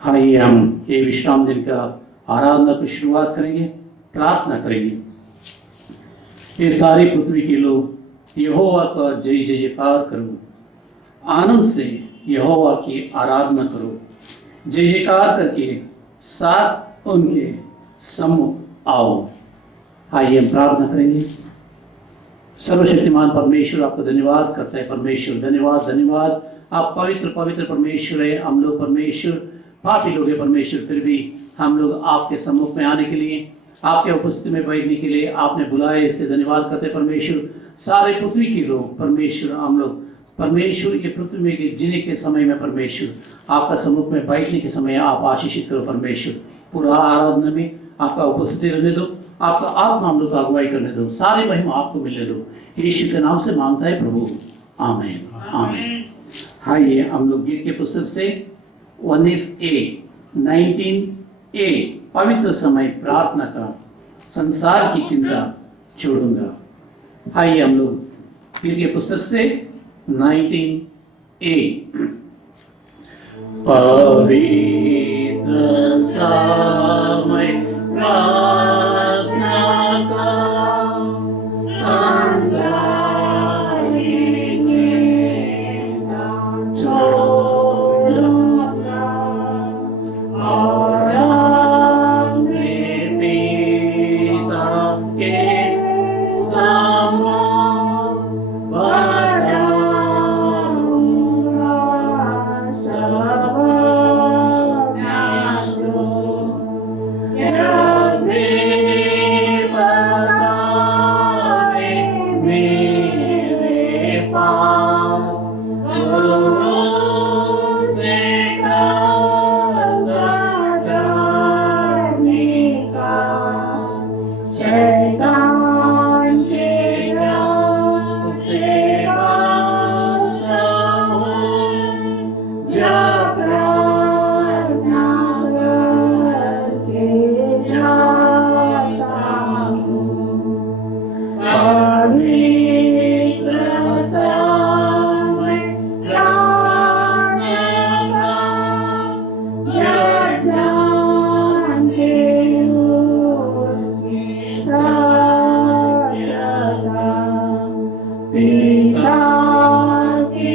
आइए हम ये विश्राम दिन का आराधना की शुरुआत करेंगे, प्रार्थना करेंगे। ये सारी पृथ्वी के लोग यहोवा का जय जयकार करो, आनंद से यहोवा की आराधना करो, जय जयकार करके साथ उनके सम्मुख आओ। आइए हम प्रार्थना करेंगे। सर्वशक्तिमान परमेश्वर, आपका धन्यवाद करता है। परमेश्वर धन्यवाद धन्यवाद, आप पवित्र पवित्र परमेश्वर है। हम लोग परमेश्वर पापी लोग हैं परमेश्वर, फिर भी हम लोग आपके सम्मुख में आने के लिए, आपके उपस्थिति में बैठने के लिए आपने बुलाया, इसलिए धन्यवाद करते हैं परमेश्वर। सारे पृथ्वी के लोग परमेश्वर, हम लोग परमेश्वर ये पृथ्वी में जीने के समय में परमेश्वर आपका सम्मुख में बैठने के समय आप आशीषित करो परमेश्वर। पूरा आराधना में आपका उपस्थिति रहने दो, आपका आत्मा हम लोग का अगुवाई करने दो, सारी महिमा आपको मिलने दो। यीशु के नाम से मांगता है प्रभु, आमीन आमीन। आइए हम लोग गीत के पुस्तक से 19A पवित्र समय प्रार्थना का, संसार की चिंता छोड़ूंगा। आइए हम लोग गीत के पुस्तक से 19A। पवित्र समय प्रार्थना का, संसार की चिंता छोड़ूंगा, और अपने पिता के सम्मुख बढ़ाऊंगा सब ज्ञानों। जब भी बताए मेरे पाँव से शैतान के जाल से बचाऊं, जब प्रार्थना करके जाता हूँ। पवित्र समय प्रार्थना का, जब जान के पिता की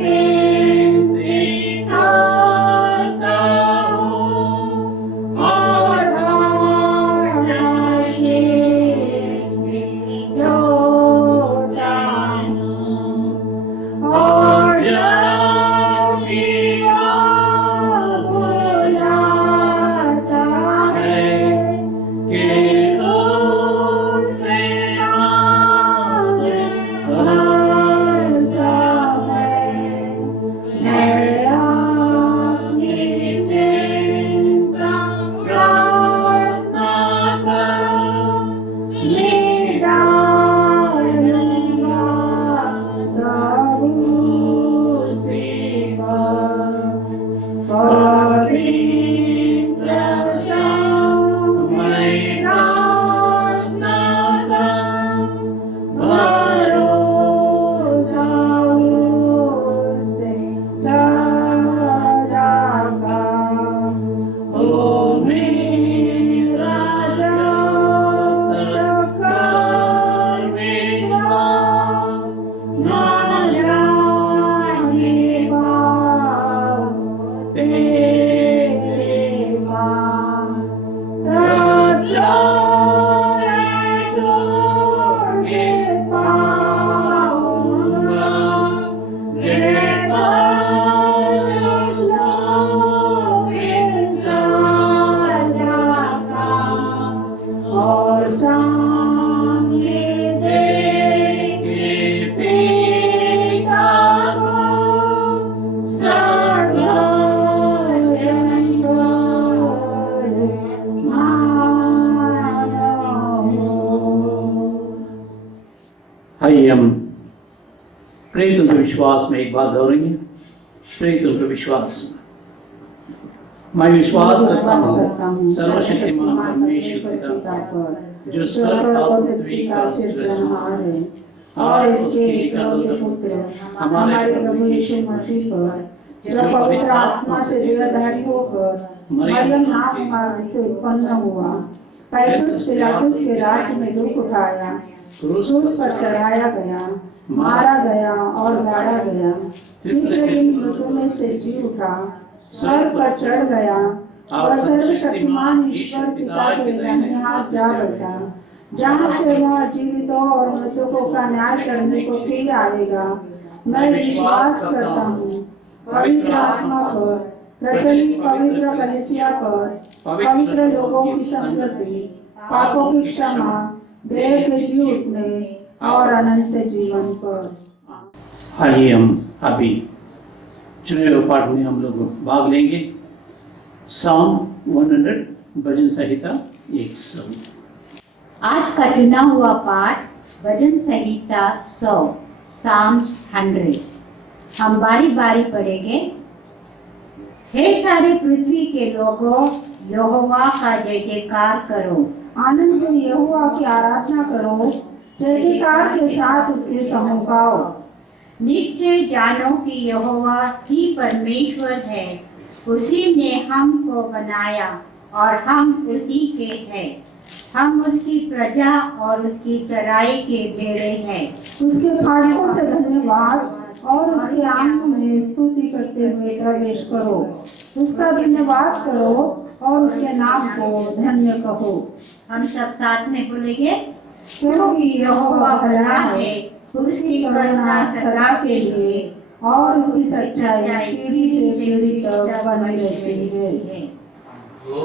विनती करता हूँ, और आशीष जोड़ता हूँ। और जब पिता बुलाता है कि उसे हर समय मेरा चिंता प्रार्थना कर, निडालूंगा सब उसी पर। पवित्र समय प्रार्थना कर, भरोसा उससे सदा का। ओ मेरा जब कर विश्वास न जाने पाऊं तेरे पास, तब छोड़ के पाऊंगा और सामने देखे पिता को सदा आइए हम प्रेरितों के विश्वास में एक बात दोहराएंगे। प्रेरितों के विश्वास, मैं विश्वास करता हूँ सर्वशक्तिमान परमेश्वर पिता पर, जो स्वर्ग और पृथ्वी का सृजनहार है, और इसके एकलौते पुत्र हमारे प्रभु यीशु मसीह पर, जो पवित्र आत्मा से देहधारी होकर मरियम नाम से उत्पन्न हुआ, पैतुस पिलातुस के राज्य में दुख उठाया, क्रूस पर चढ़ाया गया, मारा गया और गाड़ा गया, तीसरे दिन मृतों में से जी उठा, स्वर्ग पर चढ़ गया और सर्वशक्तिमान ईश्वर पिता के दाहिने हाथ जा बैठा, जहाँ से वह जीवितों और मृतकों का न्याय करने को फिर आएगा। मैं विश्वास करता हूँ पवित्र आत्मा पर, प्रचलित पवित्र कलीसिया पर, पवित्र लोगों की संगति, पापों की क्षमा, देह के जी उठने और अनंत जीवन पर। आइए हम अभी चुने हुए पाठ में हम लोग भाग लेंगे। साम 100 भजन संहिता 100। आज का चुना हुआ पाठ भजन संहिता 100 साम्स 100। हम बारी बारी पढ़ेंगे। हे सारे पृथ्वी के लोगों, यहोवा का जय जयकार करो, आनंद से यहोवा की आराधना करो, जय जयकार के साथ उसके समूह गाओ। निश्चय जानो कि यहोवा ही परमेश्वर है, उसी ने हमको बनाया और हम उसी के हैं। हम उसकी प्रजा और उसकी चराई के भेड़े हैं। उसके फाटकों से धन्यवाद और उसके आंगन में स्तुति करते हुए प्रवेश करो। उसका धन्यवाद करो और उसके नाम को धन्य कहो। हम सब साथ में बोलेंगे। क्योंकि यहोवा भला है, उसकी करुणा सदा के लिए और उसकी सच्चाई पीढ़ी से पीढ़ी तक बनी रहती है।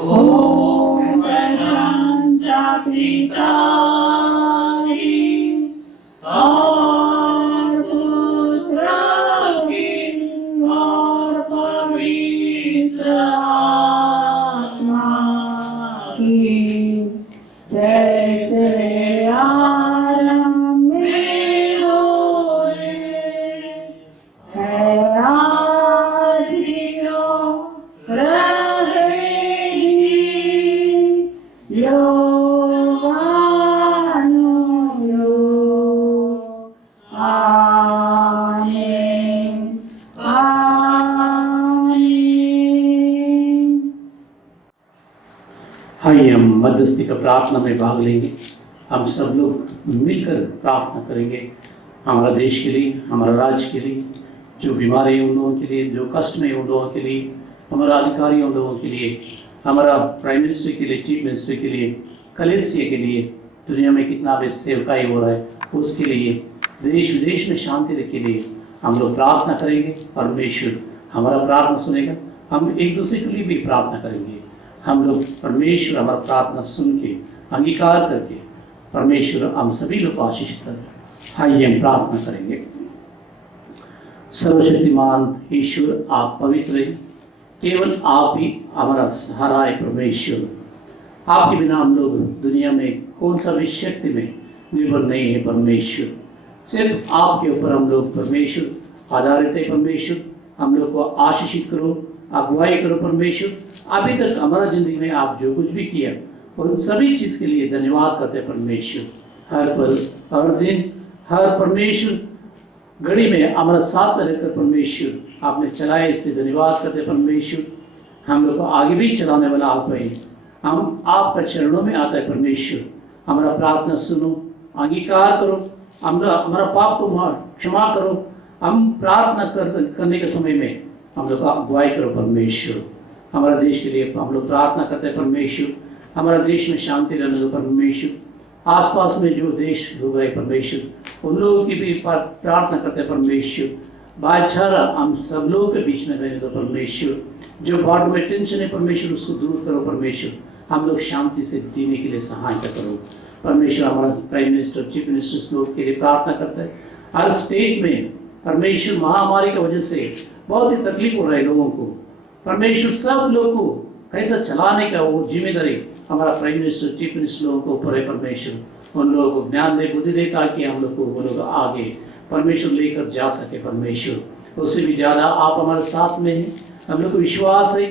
ओम प्रशंसा पिता की और पुत्र की और पवित्र आत्मा की, जैसे आरंभ में होए है, आज जियो रहेगी, योगानुयोग। आमीन आमीन। आइए हम मध्यस्थी का प्रार्थना में भाग लेंगे। हम सब लोग मिलकर प्रार्थना करेंगे हमारा देश के लिए, हमारा राज्य के लिए, जो बीमार हैं उन लोगों के लिए, जो कष्ट में उन लोगों के लिए, हमारा अधिकारी उन लोगों के लिए, हमारा प्राइम मिनिस्टर के लिए, चीफ मिनिस्टर के लिए, कलीसिया के लिए, दुनिया में कितना भी सेवकाई हो रहा है उसके लिए, देश विदेश में शांति के लिए हम लोग प्रार्थना करेंगे। परमेश्वर हमारा प्रार्थना सुनेगा। हम एक दूसरे के लिए भी प्रार्थना करेंगे। हम लोग परमेश्वर हमारा प्रार्थना सुन के अंगीकार करके परमेश्वर हम सभी लोग को आशीष करें। आइए हम प्रार्थना करेंगे। सर्वशक्तिमान ईश्वर, आप पवित्र हैं, केवल आप ही हमारा सहारा है। परमेश्वर, आपके बिना हम लोग दुनिया में कौन सा भी शक्ति में निर्भर नहीं है। परमेश्वर, सिर्फ आपके ऊपर हम लोग परमेश्वर आधारित है। परमेश्वर, हम लोग को आशीषित करो, अगुवाई करो। परमेश्वर, अभी तक हमारा जिंदगी में आप जो कुछ भी किया उन सभी चीज़ के लिए धन्यवाद करते हैं। परमेश्वर, हर पल हर दिन हर परमेश्वर घड़ी में हमारा साथ में रहकर परमेश्वर आपने चलाया, इसलिए धन्यवाद करते हैं। परमेश्वर, हम लोग को आगे भी चलाने वाला आप हैं। हम आपका चरणों में आता है। परमेश्वर, हमारा प्रार्थना सुनो, अंगीकार करो, हमारा पाप को क्षमा करो। हम प्रार्थना करने के समय में हम लोग का अगुवाई करो। परमेश्वर, हमारा देश के लिए हम लोग प्रार्थना करते हैं। परमेश्वर, हमारा देश में शांति रहने दो। परमेश्वर, आसपास में जो देश लोग हैं परमेश्वर उन लोगों की भी प्रार्थना करते हैं। परमेश्वर, भाईचारा हम सब लोगों के बीच में रहने दो। परमेश्वर, जो बॉर्डर में टेंशन है परमेश्वर उसको दूर करो। परमेश्वर, हम लोग शांति से जीने के लिए सहायता करो। परमेश्वर, हमारा प्राइम मिनिस्टर, चीफ मिनिस्टर लोग के लिए प्रार्थना करता है। हर स्टेट में परमेश्वर महामारी की वजह से बहुत ही तकलीफ हो रहा है लोगों को। परमेश्वर, सब लोग को कैसा चलाने का वो जिम्मेदारी हमारा प्राइम मिनिस्टर, चीफ मिनिस्टर लोगों को ऊपर है। परमेश्वर, उन लोगों को ज्ञान दे, बुद्धि दे, ताकि हम लोग को वो लोग आगे परमेश्वर लेकर जा सके। परमेश्वर, उससे भी ज़्यादा आप हमारे साथ में हैं। हम लोग को विश्वास है,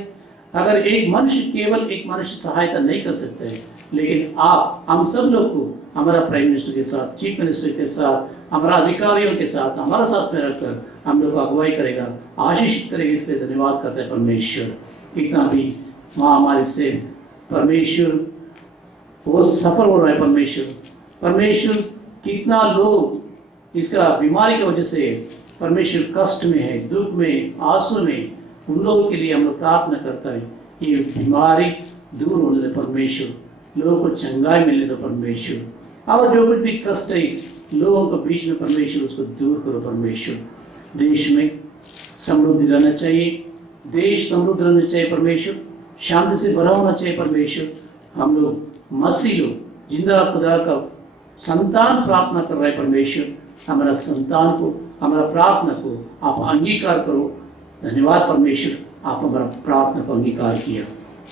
अगर एक मनुष्य, केवल एक मनुष्य सहायता नहीं कर सकते हैं, लेकिन आप हम सब लोग को हमारा प्राइम मिनिस्टर के साथ, चीफ मिनिस्टर के साथ, हमारा अधिकारियों के साथ हमारा साथ में रखकर हम लोग को अगुवाई करेगा, आशीषित करेगा। इसलिए धन्यवाद करते हैं परमेश्वर। कितना भी महामारी से परमेश्वर वो सफल हो रहा है परमेश्वर कितना लोग इसका बीमारी की वजह से परमेश्वर कष्ट में है, दुख में, आंसू में, उन लोगों के लिए हम लोग प्रार्थना करता है ये बीमारी दूर होने दे परमेश्वर, लोगों को चंगाई मिलने दो परमेश्वर। और जो कुछ भी कष्ट है लोगों के बीच में परमेश्वर उसको दूर करो परमेश्वर। देश में समृद्धि रहना चाहिए, देश समृद्ध रहना चाहिए परमेश्वर, शांति से भरा होना चाहिए परमेश्वर। हम लोग मसीह लोग जिंदा खुदा का संतान प्रार्थना कर रहे हैं परमेश्वर, हमारा संतान को, हमारा प्रार्थना को आप अंगीकार करो। धन्यवाद परमेश्वर, आप हमारा प्रार्थना को अंगीकार किया।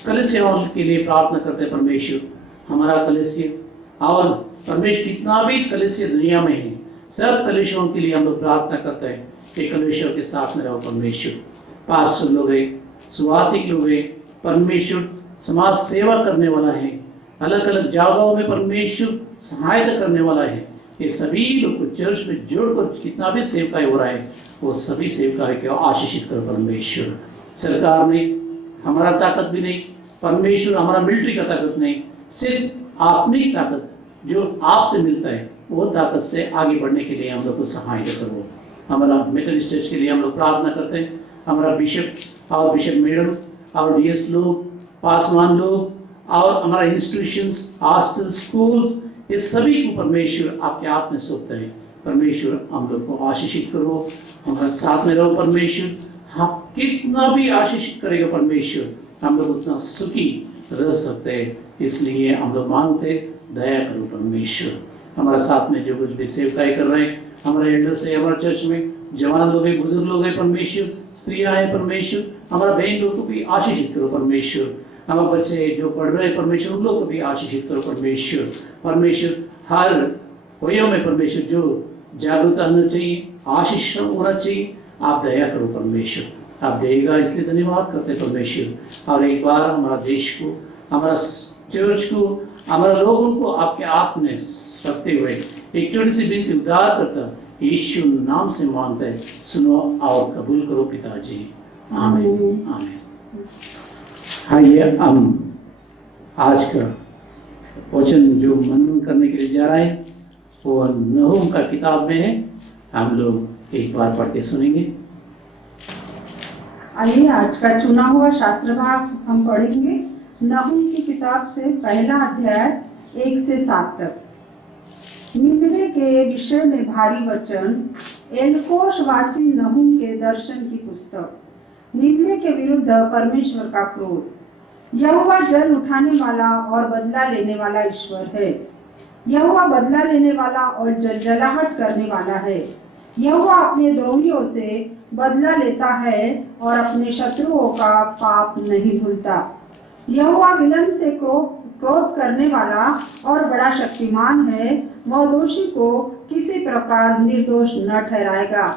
कलीसियाओं के लिए प्रार्थना करते हैं परमेश्वर, हमारा कलीसिया और परमेश्वर कितना भी कलीसिया दुनिया में है, सब कलीसियाओं के लिए हम लोग प्रार्थना करते हैं कि कलीसिया के साथ में रहो परमेश्वर। पास्टर लोग हैं, सुवार्तिक लोग हैं, परमेश्वर समाज सेवा करने वाला है, अलग अलग जगहों में परमेश्वर सहायता करने वाला है। ये सभी लोग को चर्च में जोड़कर कितना भी सेवकाई हो रहा है वो सभी सेवकाई को आशीषित कर परमेश्वर। सरकार ने हमारा ताकत भी नहीं परमेश्वर, हमारा मिलिट्री का ताकत नहीं, सिर्फ आत्मिक ताकत जो आपसे मिलता है वो ताकत से आगे बढ़ने के लिए हम लोग को सहायता करो। हमारा मेथोडिस्ट चर्च के लिए हम लोग प्रार्थना करते हैं, हमारा बिशप और बिशप मैडम और डीएस लोग, पासवान लोग और हमारा इंस्टीट्यूशंस, हॉस्टल, स्कूल्स, ये सभी को परमेश्वर आपके हाथ में सौंपते हैं। परमेश्वर हम लोग को आशीषित करो, हमारे साथ में रहो परमेश्वर। आप कितना भी आशीषित करेगा परमेश्वर, हम लोग उतना सुखी रह सकते हैं। इसलिए हम लोग मांगते दया करो परमेश्वर। हमारे साथ में जो कुछ भी सेवकाई कर रहे हैं, हमारे एल्डर्स है, हमारे चर्च में जवान लोग हैं, बुजुर्ग लोग हैं परमेश्वर, स्त्रियां हैं परमेश्वर, हमारा बहन लोग को भी आशीषित करो परमेश्वर। हमारे बच्चे जो पढ़ रहे हैं परमेश्वर उन लोग को भी आशीषित करो परमेश्वर। परमेश्वर हर कोयों में परमेश्वर जो जागरूकता होना चाहिए, आशीष होना चाहिए, आप दया करो परमेश्वर। आप देगा इसलिए धन्यवाद करते परमेश्वर। और एक बार हमारा देश को, हमारा चर्च को, हमारा लोगों को आपके हाथ में रखते हुए एक छोटी सी विनती उद्धार करता यीशु नाम से मांगते हैं, सुनो और कबूल करो पिताजी, आमीन आमीन। आइए हम आज का वचन जो मनन करने के लिए जा रहे हैं वो नहूम का किताब में है, हम लोग एक बार पढ़ के सुनेंगे। आइए आज का चुना हुआ शास्त्र भाग हम पढ़ेंगे नहूम की किताब से, पहला अध्याय 1 से 7 तक। निनवे के विषय में भारी वचन, एलकोश वासी नहूम के दर्शन की पुस्तक। निनवे के विरुद्ध परमेश्वर का क्रोध। यहोवा जल उठाने वाला और बदला लेने वाला ईश्वर है। यहोवा बदला लेने वाला और जलजलाहट करने वाला है। यहोवा अपने द्रोहियों से बदला लेता है और अपने शत्रुओं का पाप नहीं भूलता। यहोवा विलंब से क्रोध करने वाला और बड़ा शक्तिमान है, वह दोषी को किसी प्रकार निर्दोष न ठहराएगा।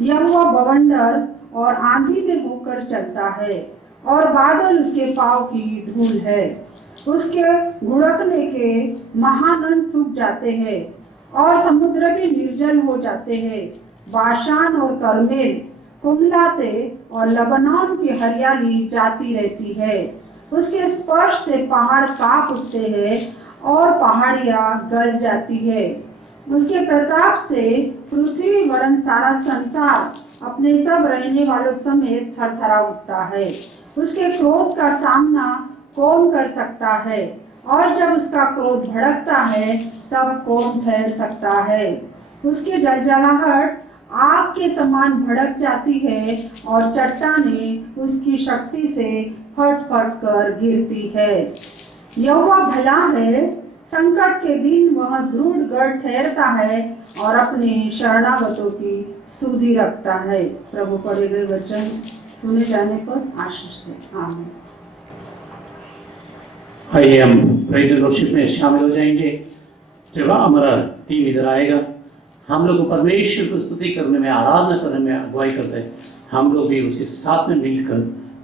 यहोवा बवंडर और आंधी में होकर चलता है और बादल उसके पांव की धूल है। उसके घुड़कने के महानंद सूख जाते हैं और समुद्र भी निर्जल हो जाते हैं। बाशान और कर्मेल कुमलाते और लबनान की हरियाली जाती रहती है। उसके स्पर्श से पहाड़ कांप उठते हैं और पहाड़ियां गल जाती है। उसके प्रताप से पृथ्वी वरन सारा संसार अपने सब रहने वालों समेत थरथरा उठता है। उसके क्रोध का सामना कौन कर सकता है, और जब उसका क्रोध भड़कता है तब कौन ठहर सकता है। उसकी जलजलाहट आग के समान भड़क जाती है और चट्टानें उसकी शक्ति से फट फट कर गिरती है। यहोवा भला है, संकट के दिन वह दृढ़ गढ़ ठहरता है और अपने शरणागतों की सुधि रखता है। प्रभु पढ़े गए वचन सुने जाने पर आशीष है। आमीन। आइए हम प्रेज एंड वर्शिप में शामिल हो जाएंगे। जब हमारा टीम इधर आएगा, हम लोग को परमेश्वर को स्तुति करने में, आराधना करने में अगुवाई करते हैं। हम लोग भी उसके साथ में मिलकर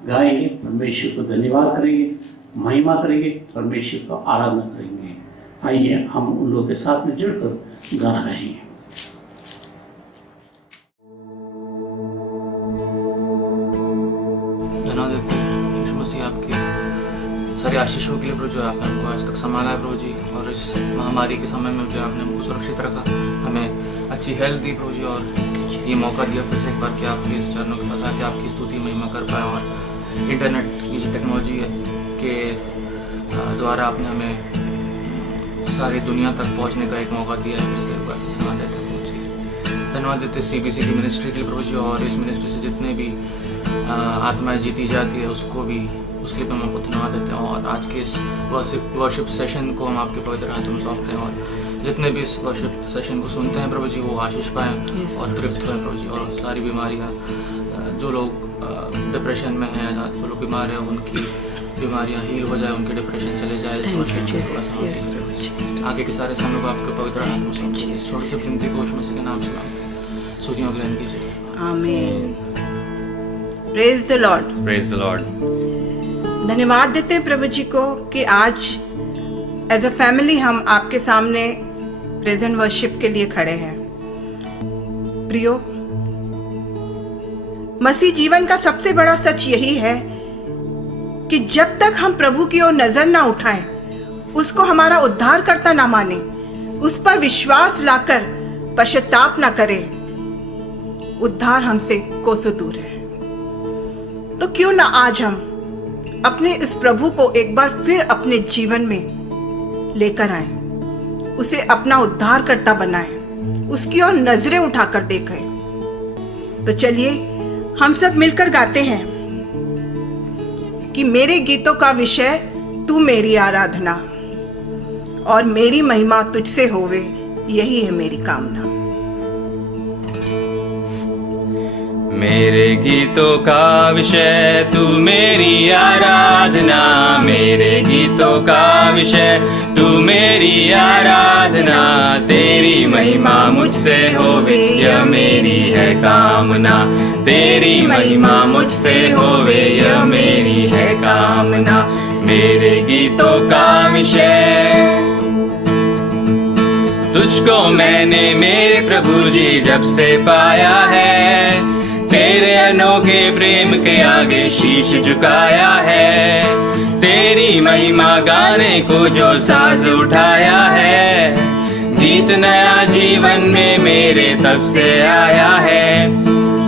गाएंगे, परमेश्वर को धन्यवाद करेंगे, महिमा करेंगे, परमेश्वर को आराधना करेंगे। आइए हम उन लोगों के साथ में जुड़कर गाना गाएंगे। सारी आशीषों के लिए प्रभु जो आपने हमको आज तक संभाला है प्रभु जी, और इस महामारी के समय में जो आपने हमको सुरक्षित रखा, हमें अच्छी हेल्थ दी प्रभु जी, और ये मौका दिया फिर से एक बार कि आपके चरणों के पास आके आपकी स्तुति महिमा कर पाए, और इंटरनेट की जो टेक्नोलॉजी है के द्वारा आपने हमें सारी दुनिया तक पहुंचने का एक मौका दिया है। फिर से एक बार धन्यवाद देते हैं प्रभु जी, धन्यवाद देते CBC की मिनिस्ट्री के लिए प्रभु जी, और इस मिनिस्ट्री से जितने भी आत्माएं जीती जाती है उसको भी, उसके लिए हम आपको धन्यवाद देते हैं। और आज के इस वर्शिप सेशन को हम आपके पवित्र हाथों में सौंपते हैं, और जितने भी इस वर्शिप सेशन को सुनते हैं प्रभु जी वो आशीष पाएँ और तृप्त हों प्रभु जी, और सारी बीमारियाँ, जो लोग डिप्रेशन में हैं, जो लोग बीमार हैं, उनकी बीमारियाँ हील हो जाए, उनके डिप्रेशन चले जाए। आगे के सारे समय को आपके पवित्र हाथ में सौंपते हैं, छोटे से प्रिंती को मसीह के नाम से मांगते हैं, स्तुतियों ग्रहण कीजिए। आमीन। Praise the Lord. Praise the Lord. धन्यवाद देते हैं प्रभु जी को कि आज एज अ फैमिली हम आपके सामने प्रेजेंट वर्शिप के लिए खड़े हैं। प्रियो, मसीह जीवन का सबसे बड़ा सच यही है कि जब तक हम प्रभु की ओर नजर ना उठाएं, उसको हमारा उद्धारकर्ता ना माने, उस पर विश्वास लाकर पश्चाताप ना करें, उद्धार हमसे कोसों दूर है। तो क्यों ना आज हम अपने इस प्रभु को एक बार फिर अपने जीवन में लेकर आए, उसे अपना उद्धारकर्ता बनाएं, उसकी ओर नजरें उठाकर देखें। तो चलिए हम सब मिलकर गाते हैं कि मेरे गीतों का विषय तू मेरी आराधना, और मेरी महिमा तुझसे होवे, यही है मेरी कामना। मेरे गीतों का विषय तू मेरी आराधना, मेरे गीतों का विषय तू मेरी आराधना, तेरी महिमा मुझसे होवे, यह मेरी है कामना, तेरी महिमा मुझसे होवे, यह मेरी है कामना। मेरे गीतों का विषय तुझको मैंने मेरे प्रभु जी जब से पाया है, तेरे अनोखे प्रेम के आगे शीश झुकाया है, तेरी महिमा गाने को जो साज उठाया है, गीत नया जीवन में मेरे तब से आया है।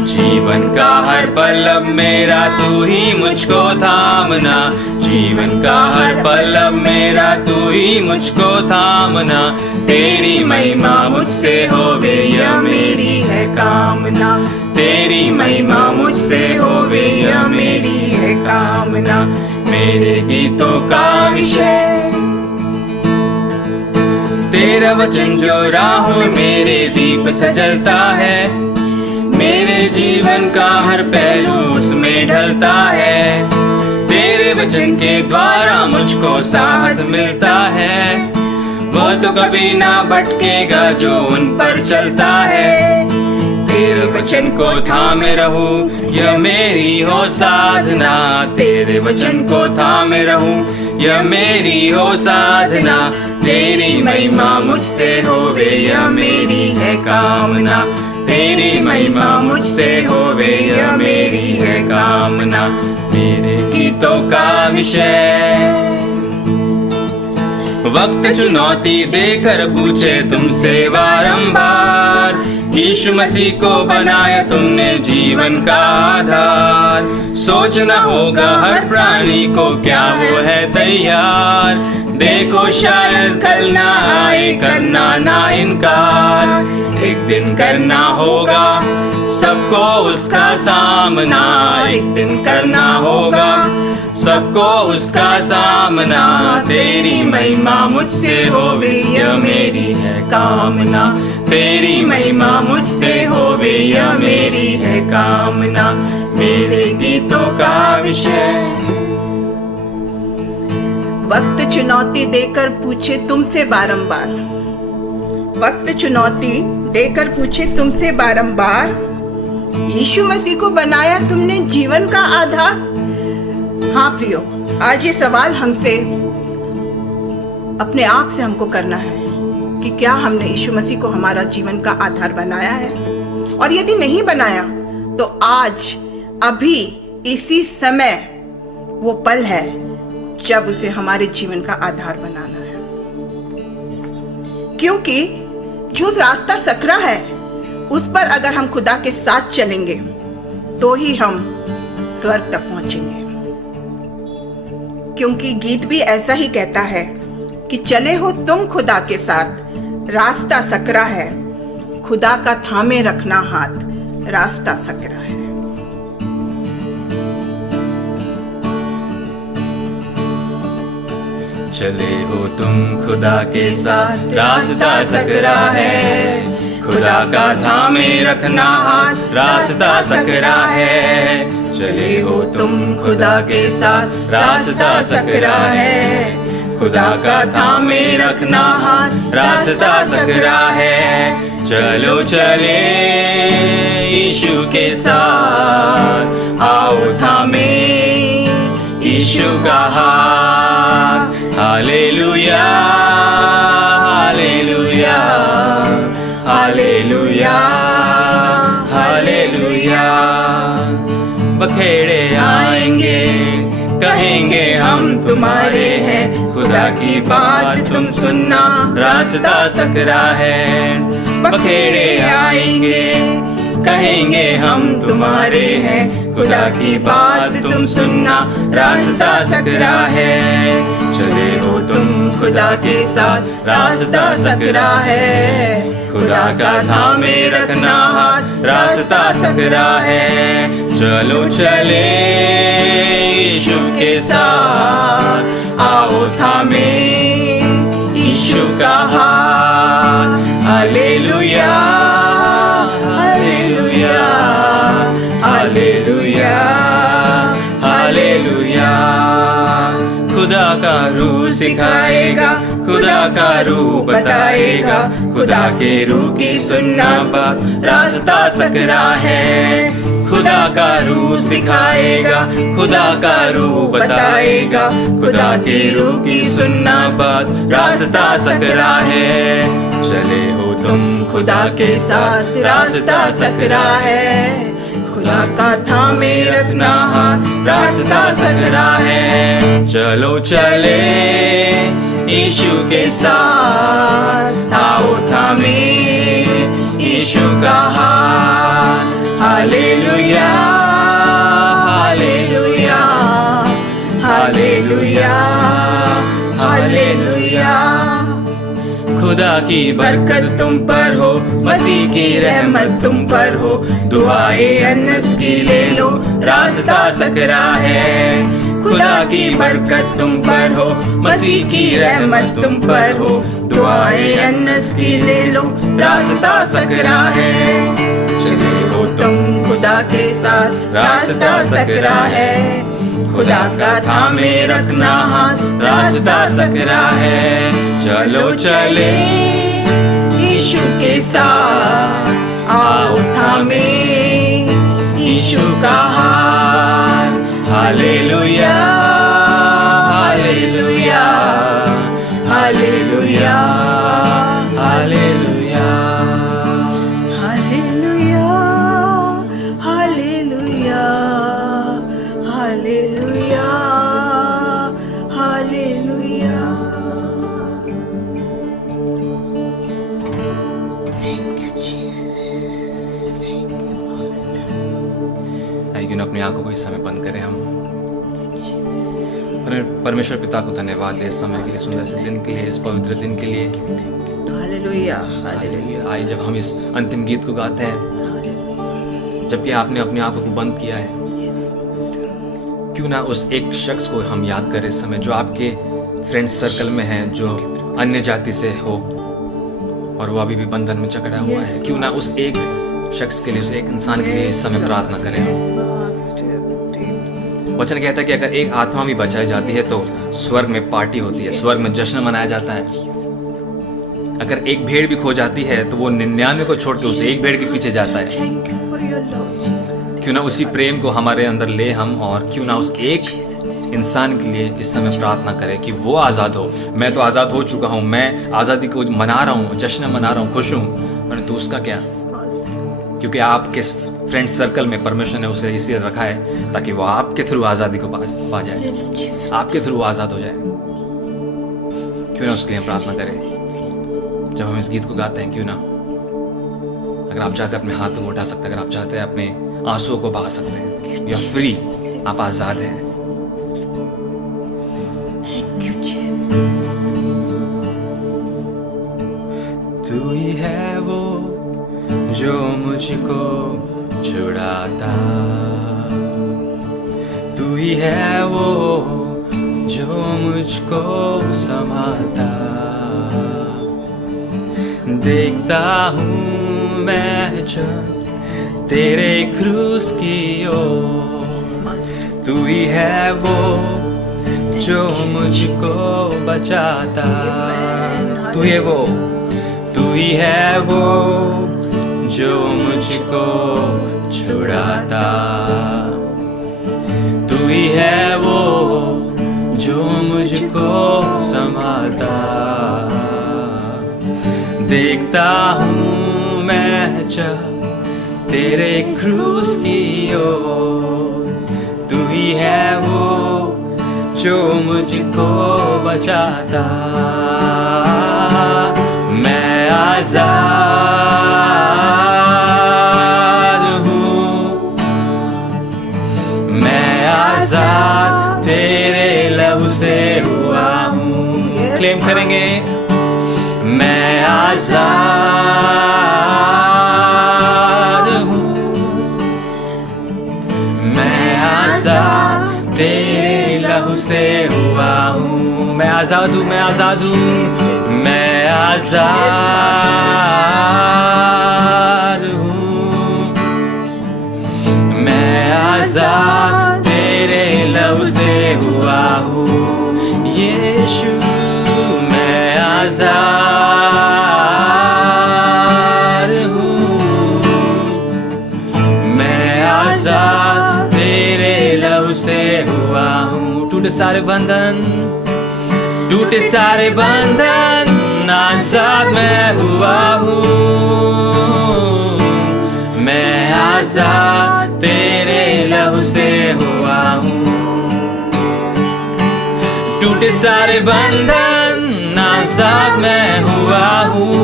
जीवन का हर पल अब मेरा तू ही मुझको थामना, जीवन का हर पल अब मेरा तू ही मुझको थामना, तेरी महिमा मुझसे होवे, यह मेरी है कामना, तेरी महिमा मुझसे होवे, यह मेरी है कामना। मेरे गीतों का विषय तेरा वचन जो राहों में मेरे दीप सजलता है, मेरे जीवन का हर पहलू उसमें ढलता है, तेरे वचन के द्वारा मुझको साहस मिलता है, वो तो कभी ना भटकेगा जो उन पर चलता है, तेरे वचन को थामे रहूं यह मेरी हो साधना, तेरे वचन को थामे रहूं यह मेरी हो साधना, तेरी महिमा मुझसे होवे, यह मेरी है कामना, तेरी महिमा मुझसे होवे, यह मेरी है कामना। मेरे गीतों का विषय वक्त चुनौती देकर पूछे तुमसे बारंबार, यीशु मसीह को बनाया तुमने जीवन का आधार, सोचना होगा हर प्राणी को क्या वो है तैयार, देखो शायद कल ना आए, करना ना इनकार, एक दिन करना होगा सबको उसका सामना, एक दिन करना होगा सबको उसका सामना, तेरी महिमा मुझसे होवे, यह मेरी है कामना, तेरी महिमा मुझसे होवे, यह मेरी है कामना। मेरे गीतों का विषय वक्त चुनौती देकर पूछे तुमसे बारंबार, वक्त चुनौती देकर पूछे तुमसे बारंबार, यीशु मसीह को बनाया तुमने जीवन का आधार। हाँ प्रियो, आज ये सवाल हमसे अपने आप से हमको करना है कि क्या हमने यीशु मसीह को हमारा जीवन का आधार बनाया है, और यदि नहीं बनाया तो आज अभी इसी समय वो पल है जब उसे हमारे जीवन का आधार बनाना है। क्योंकि जो रास्ता सकरा है उस पर अगर हम खुदा के साथ चलेंगे तो ही हम स्वर्ग तक पहुंचेंगे। क्योंकि गीत भी ऐसा ही कहता है कि चले हो तुम खुदा के साथ, रास्ता सकरा है, खुदा का थामे रखना हाथ, रास्ता सकरा है। चले हो तुम खुदा के साथ, रास्ता सकरा है, खुदा का थामे रखना हाथ, रास्ता सकरा है। चले हो तुम खुदा के साथ, रास्ता सकरा है, खुदा का थामे रखना हाथ, रास्ता सकरा है। चलो चले यीशु के साथ, आओ थामे यीशु का हाथ। Hallelujah hallelujah hallelujah hallelujah. बखेड़े आएंगे कहेंगे हम तुम्हारे हैं, खुदा की बात तुम सुनना, रास्ता सकरा है। बखेड़े आएंगे कहेंगे हम तुम्हारे हैं, खुदा की बात तुम सुनना, रास्ता सकरा है। चले हो तुम खुदा के साथ, रास्ता सकरा है, खुदा का थामे रखना हाथ, रास्ता सकरा है। चलो चले यीशु के साथ, आओ थामे यीशु का हाथ। Hallelujah hallelujah hallelujah hallelujah. खुदा का रूह सिखाएगा, खुदा का रूह बताएगा, खुदा के रूह की सुनना बात, रास्ता सकरा है। खुदा का रूह सिखाएगा, खुदा का रूह बताएगा, खुदा के रूह की सुनना बात, रास्ता सकरा है। चले हो तुम खुदा के साथ, रास्ता सकरा है, खुदा का थामे रखना हाथ, रास्ता सकरा है। चलो चले यीशु के साथ, आओ थामे यीशु का हाथ। Hallelujah hallelujah hallelujah hallelujah. खुदा की बरकत तुम पर हो, मसीह की रहमत तुम पर हो, दुआए अन्नस की ले लो, रास्ता सकरा है। खुदा की बरकत तुम पर हो, मसीह की रहमत तुम पर हो, दुआए अन्नस की ले लो, रास्ता सकरा है। चले हो तुम खुदा के साथ, रास्ता सकरा है, खुदा का थामे रखना हाथ, रास्ता सकरा है। चलो चले यीशु के साथ, आओ थामे यीशु का हाथ। Hallelujah hallelujah hallelujah hallelujah hallelujah hallelujah hallelujah hallelujah. आइए अपनी आंखों को इस समय बंद करें हम। परमेश्वर पिता को धन्यवाद दे इस समय के लिए, सुंदर से दिन के लिए, इस पवित्र दिन के लिए। Hallelujah hallelujah. आइए जब हम इस अंतिम गीत को गाते हैं, जबकि आपने अपनी आंखों को बंद किया है, क्यों ना उस एक शख्स को हम याद करें इस समय, जो आपके फ्रेंड सर्कल में है, जो अन्य जाति से हो और वो अभी भी बंधन में जकड़ा हुआ है। क्यों ना उस एक शख्स के लिए, उस एक इंसान के लिए इस समय प्रार्थना करें। वचन कहता है कि अगर एक आत्मा भी बचाई जाती है तो स्वर्ग में पार्टी होती है, स्वर्ग में जश्न मनाया जाता है। अगर एक भेड़ भी खो जाती है तो वो 99 को छोड़ के उस एक भेड़ के पीछे जाता है। क्यों ना उसी प्रेम को हमारे अंदर ले हम, और क्यों ना उस एक इंसान के लिए इस समय प्रार्थना करें कि वो आज़ाद हो। मैं तो आज़ाद हो चुका हूँ, मैं आज़ादी को मना रहा हूँ, जश्न मना रहा हूँ, खुश हूँ, परंतु उसका क्या? क्योंकि आपके फ्रेंड सर्कल में परमेश्वर ने उसे इसलिए रखा है ताकि वो आपके थ्रू आज़ादी को पा जाए, आपके थ्रू आज़ाद हो जाए। क्यों ना उसके लिए हम प्रार्थना करें जब हम इस गीत को गाते हैं। क्यों ना, अगर आप चाहते हैं अपने हाथों को उठा सकते हैं, अगर आप चाहते हैं अपने आंसुओं को बहा सकते हैं। यू आर फ्री, आप आज़ाद हैं। तू ही है वो जो मुझको छुड़ाता, तू ही है वो जो मुझको संभालता। देखता हूँ मैं जब तेरे क्रूस की ओर, तू ही है वो जो मुझको बचाता। तू है वो, तू ही है वो जो मुझको छुड़ाता। तू ही है वो जो मुझको संभालता। देखता हूँ मैं जब तेरे क्रूस की ओर, तू ही है वो जो मुझको बचाता। मैं आज़ाद हूँ, मैं आज़ाद तेरे लहू से हुआ हूँ। क्लेम करेंगे, मैं आज़ाद हूँ, मैं आज़ाद तेरे लहू से हुआ हूँ। मैं आज़ाद हूँ, मैं आज़ाद हूँ, मैं आज़ाद हूँ, मैं आज़ाद तेरे लहू से हुआ हूँ। यीशु मैं आज़ाद हूँ, मैं आज़ाद तेरे लहू से हुआ हूँ। टूटे सारे बंधन, टूटे सारे बंधन, आज़ाद मैं हुआ हूँ। मैं आज़ाद तेरे लहू से हुआ हूँ। टूटे सारे बंधन, आज़ाद मैं हुआ हूँ।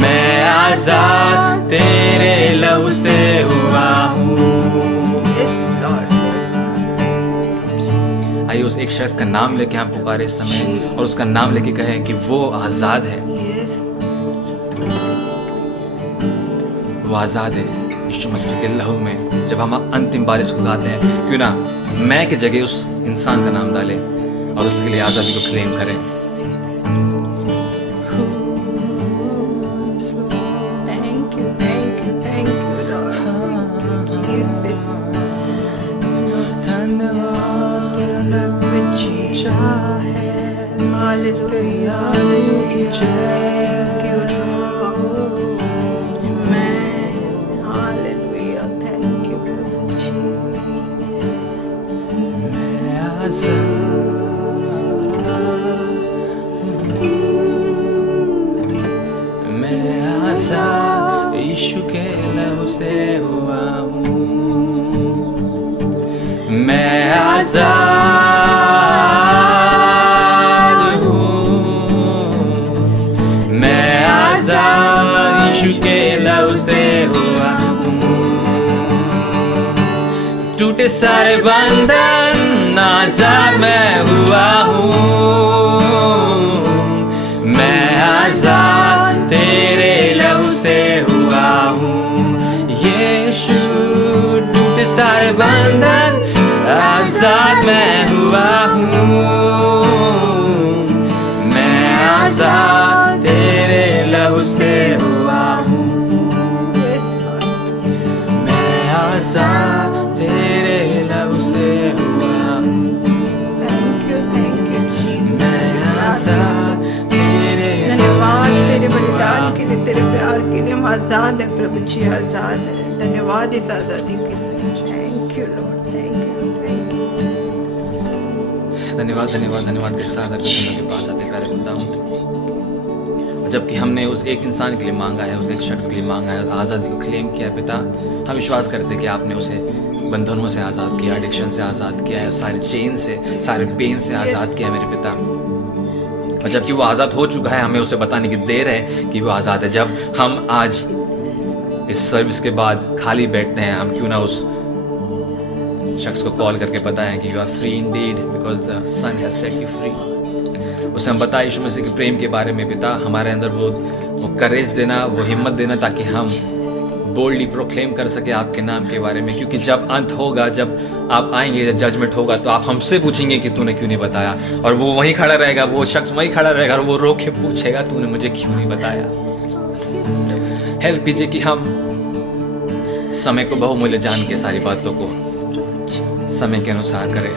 मैं आज़ाद तेरे लहू से हुआ हूँ। आइए उस एक शख्स का नाम लेके हम पुकारे इस समय और उसका नाम लेके कहें कि वो आज़ाद है, वो आज़ाद है यीशु मसीह के लहू में। जब हम अंतिम बार इसको गाते हैं, क्यों ना मैं के जगह उस इंसान का नाम डालें और उसके लिए आज़ादी को क्लेम करें। मैं आज़ाद यीशु के लहू से हुआ हूँ। मैं आज़ाद हूँ, मैं आज़ाद यीशु के लहू से हुआ हूँ। टूटे सारे बंधन, आज़ाद मैं हुआ हूँ। मैं आज़ाद तेरे लहू से हुआ हूँ। यीशु टूटे सारे बंधन, आज़ाद मैं हुआ हूँ। मैं आज़ाद तेरे लहू से हुआ हूँ। मैं आज़ाद तेरे लहू से हुआ हूँ। मैं आज़ाद तेरे धन्यवाद तेरे बलिदान के लिए, तेरे प्यार के लिए। हम आज़ाद हैं प्रभु जी, आज़ाद है। धन्यवाद इस आज़ादी के लिए। Thank you Lord, thank you, thank you. धन्यवाद धन्यवाद धन्यवाद के साथ के पास आते प्यारे खुदावंद, जबकि हमने उस एक इंसान के लिए मांगा है, उस एक शख्स के लिए मांगा है, आज़ादी को क्लेम किया है पिता। हम विश्वास करते हैं कि आपने उसे बंधनों से आज़ाद किया, एडिक्शन से आज़ाद किया है, सारे चेन से, सारे पेन से आज़ाद किया है मेरे पिता। और जबकि वो आज़ाद हो चुका है, हमें उसे बताने की देर है कि वो आज़ाद है। जब हम आज इस सर्विस के बाद खाली बैठते हैं, हम क्यों ना उस शख्स को कॉल करके बताएं कि you are free indeed because the sun has set you free. उसे हम बताएं यीशु मसीह के प्रेम के बारे में पिता, हमारे अंदर वो करेज देना, वो हिम्मत देना, ताकि हम बोल्डली प्रोक्लेम कर सके आपके नाम के बारे में। क्योंकि जब अंत होगा, जब आप आएंगे, जब जजमेंट होगा, तो आप हमसे पूछेंगे कि तूने क्यों नहीं बताया, और वो वहीं खड़ा रहेगा, वो शख्स वहीं खड़ा रहेगा और वो रो के पूछेगा तूने मुझे क्यों नहीं बताया। हेल्प कीजिए कि हम समय को बहुमूल्य जान के सारी बातों को समय के अनुसार करें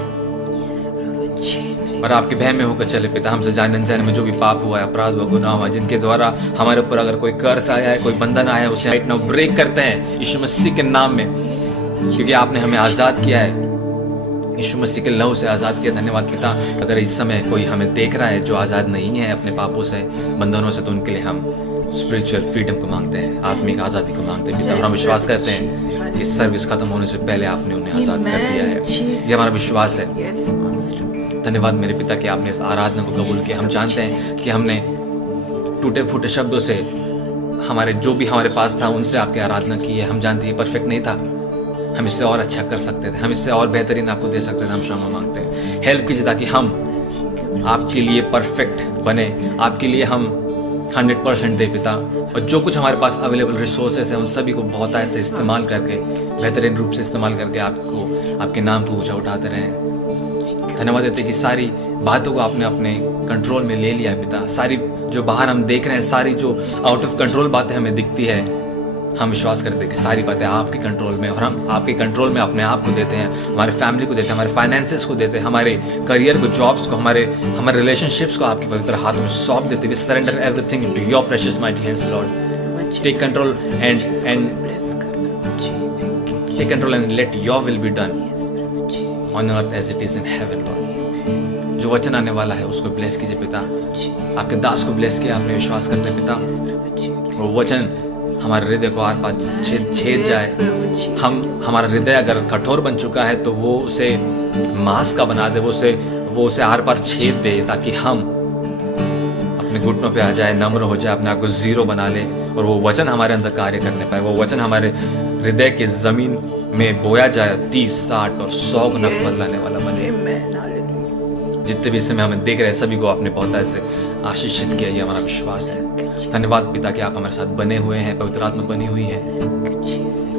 और आपके भय में होकर चले पिता। हमसे जाने अनजाने में जो भी पाप हुआ है, अपराध हुआ, गुनाह हुआ, जिनके द्वारा हमारे ऊपर अगर कोई कर्ज आया है, कोई बंधन आया है, उसे राइट नाउ ब्रेक करते हैं यीशु मसीह के नाम में, क्योंकि आपने हमें आज़ाद किया है, यीशु मसीह के लहू से आज़ाद किया। धन्यवाद पिता। अगर इस समय कोई हमें देख रहा है जो आज़ाद नहीं है अपने पापों से, बंधनों से, तो उनके लिए हम स्पिरिचुअल फ्रीडम को मांगते हैं, आत्मिक आज़ादी को मांगते हैं पिता। और हम विश्वास करते हैं कि सर्विस खत्म होने से पहले आपने उन्हें आज़ाद कर दिया है, ये हमारा विश्वास है। धन्यवाद मेरे पिता कि आपने इस आराधना को कबूल किया। हम जानते हैं कि हमने टूटे फूटे शब्दों से, हमारे जो भी हमारे पास था उनसे आपकी आराधना की है। हम जानते हैं परफेक्ट नहीं था, हम इससे और अच्छा कर सकते थे, हम इससे और बेहतरीन आपको दे सकते थे। हम क्षमा मांगते हैं, हेल्प कीजिए ताकि हम आपके लिए परफेक्ट बने, आपके लिए हम 100% दे पिता। और जो कुछ हमारे पास अवेलेबल रिसोर्सेस हैं उन सभी को बहुतायत से इस्तेमाल करके, बेहतरीन रूप से इस्तेमाल करके आपके नाम को ऊंचा उठाते रहें। धन्यवाद देते कि सारी बातों को आपने अपने कंट्रोल में ले लिया है पिता। सारी जो बाहर हम देख रहे हैं, सारी जो आउट ऑफ कंट्रोल बातें हमें दिखती है, हम विश्वास करते हैं कि सारी बातें आपके कंट्रोल में, और हम आपके कंट्रोल में अपने आप को देते हैं, हमारे फैमिली को देते हैं, हमारे फाइनेंसेस को देते हैं, हमारे करियर को, जॉब्स को, हमारे रिलेशनशिप्स को आपके पवित्र हाथों में सौंप देते हैं। We surrender everything into your precious mighty hands Lord. Take control and let your will be done on earth as it is in heaven Lord. जो वचन आने वाला है उसको ब्लेस कीजिए पिता। आपके दास को ब्लेस किया, आपने विश्वास करते हैं पिता। वो वचन हमारे हृदय को आर पार छेद जाए। हमारा हृदय अगर कठोर बन चुका है तो वो उसे मांस का बना दे, वो उसे आर पार छेद दे, ताकि हम अपने घुटनों पे आ जाए, नम्र हो जाए, अपने आप को जीरो बना ले, और वो वचन हमारे अंदर कार्य करने पाए। वो वचन हमारे हृदय के जमीन में बोया जाए, 30, 60 और 100 गुना फल लाने वाला बने। जितने भी समय हमें देख रहे हैं सभी को आपने बहुत ऐसे आशीषित किया, ये हमारा विश्वास है। धन्यवाद पिता कि आप हमारे साथ बने हुए हैं, पवित्र आत्मा बनी हुई है,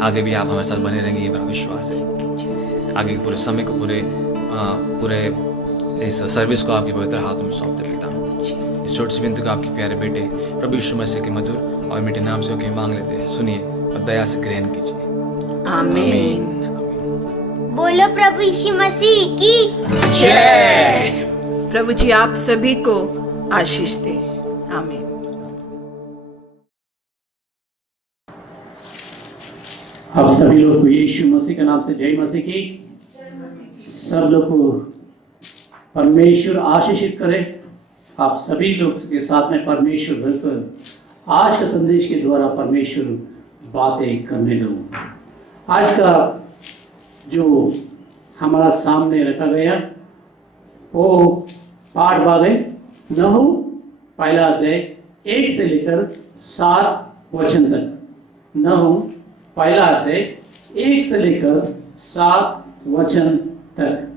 आगे भी आप हमारे साथ बने रहेंगे, ये मेरा विश्वास है। आगे के पूरे समय को, पूरे इस सर्विस को आपके पवित्र हाथों में सौंपते पिता। इस छोटी सी विनती को आपके प्यारे बेटे प्रभु यीशु मसीह के मधुर और मीठे नाम से होकर मांग लेते हैं, सुनिए और दया से ग्रहण कीजिए। आमीन। बोलो प्रभु यीशु मसीह की जय। प्रभु जी आप सभी को आशीष दे। आमीन। आप सभी लोग को यीशु मसीह के नाम से जय मसीह की। सब लोग को परमेश्वर आशीषित करे। आप सभी लोग के साथ में परमेश्वर बिल्कुल आज का संदेश के द्वारा परमेश्वर बातें करने दो। आज का जो हमारा सामने रखा गया वो पाठ भाग है नहू पहला अध्याय 1 से लेकर 7 वचन तक। नहू पहला अध्याय 1 से लेकर 7 वचन तक।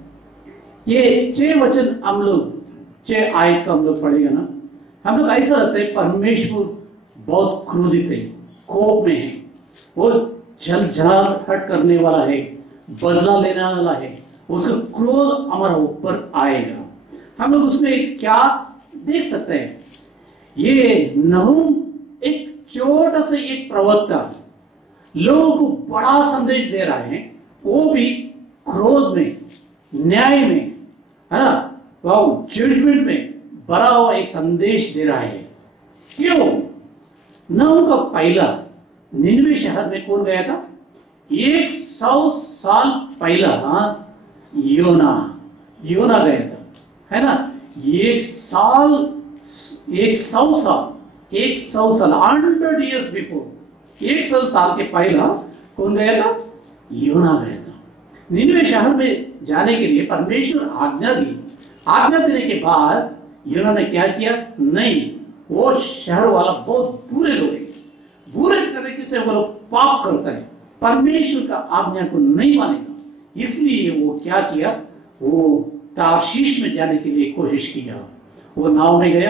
ये 6 वचन हम लोग 6 आयत का हम लोग पढ़ेगा ना, हम लोग ऐसा रहता है परमेश्वर बहुत क्रोधित है, कोप में है, वो झलझलाहट करने वाला है, बदला लेने वाला है, उसका क्रोध हमारा ऊपर आएगा। हम लोग उसमें क्या देख सकते हैं? ये नहूम एक छोटा सा एक प्रवक्ता लोगों को बड़ा संदेश दे रहा है, वो भी क्रोध में, न्याय में, है ना, वो जजमेंट में भरा हुआ एक संदेश दे रहा है। क्यों? नहूम का पहला निनवे शहर में कौन गया था? 100 साल पहला योना गया था, है ना। 100 साल 100 साल 100 years बिफोर 100 साल के पहला कौन गया था? योना गया था। निनवे शहर में जाने के लिए परमेश्वर आज्ञा दी। आज्ञा देने के बाद योना ने क्या किया? नहीं, वो शहर वाला बहुत बुरे लोग हैं, बुरे तरीके से वो लोग पाप करता है, परमेश्वर का आज्ञा को नहीं मानेगा। इसलिए वो क्या किया? वो तार्शीश में जाने के लिए कोशिश किया। वो नाव में गया,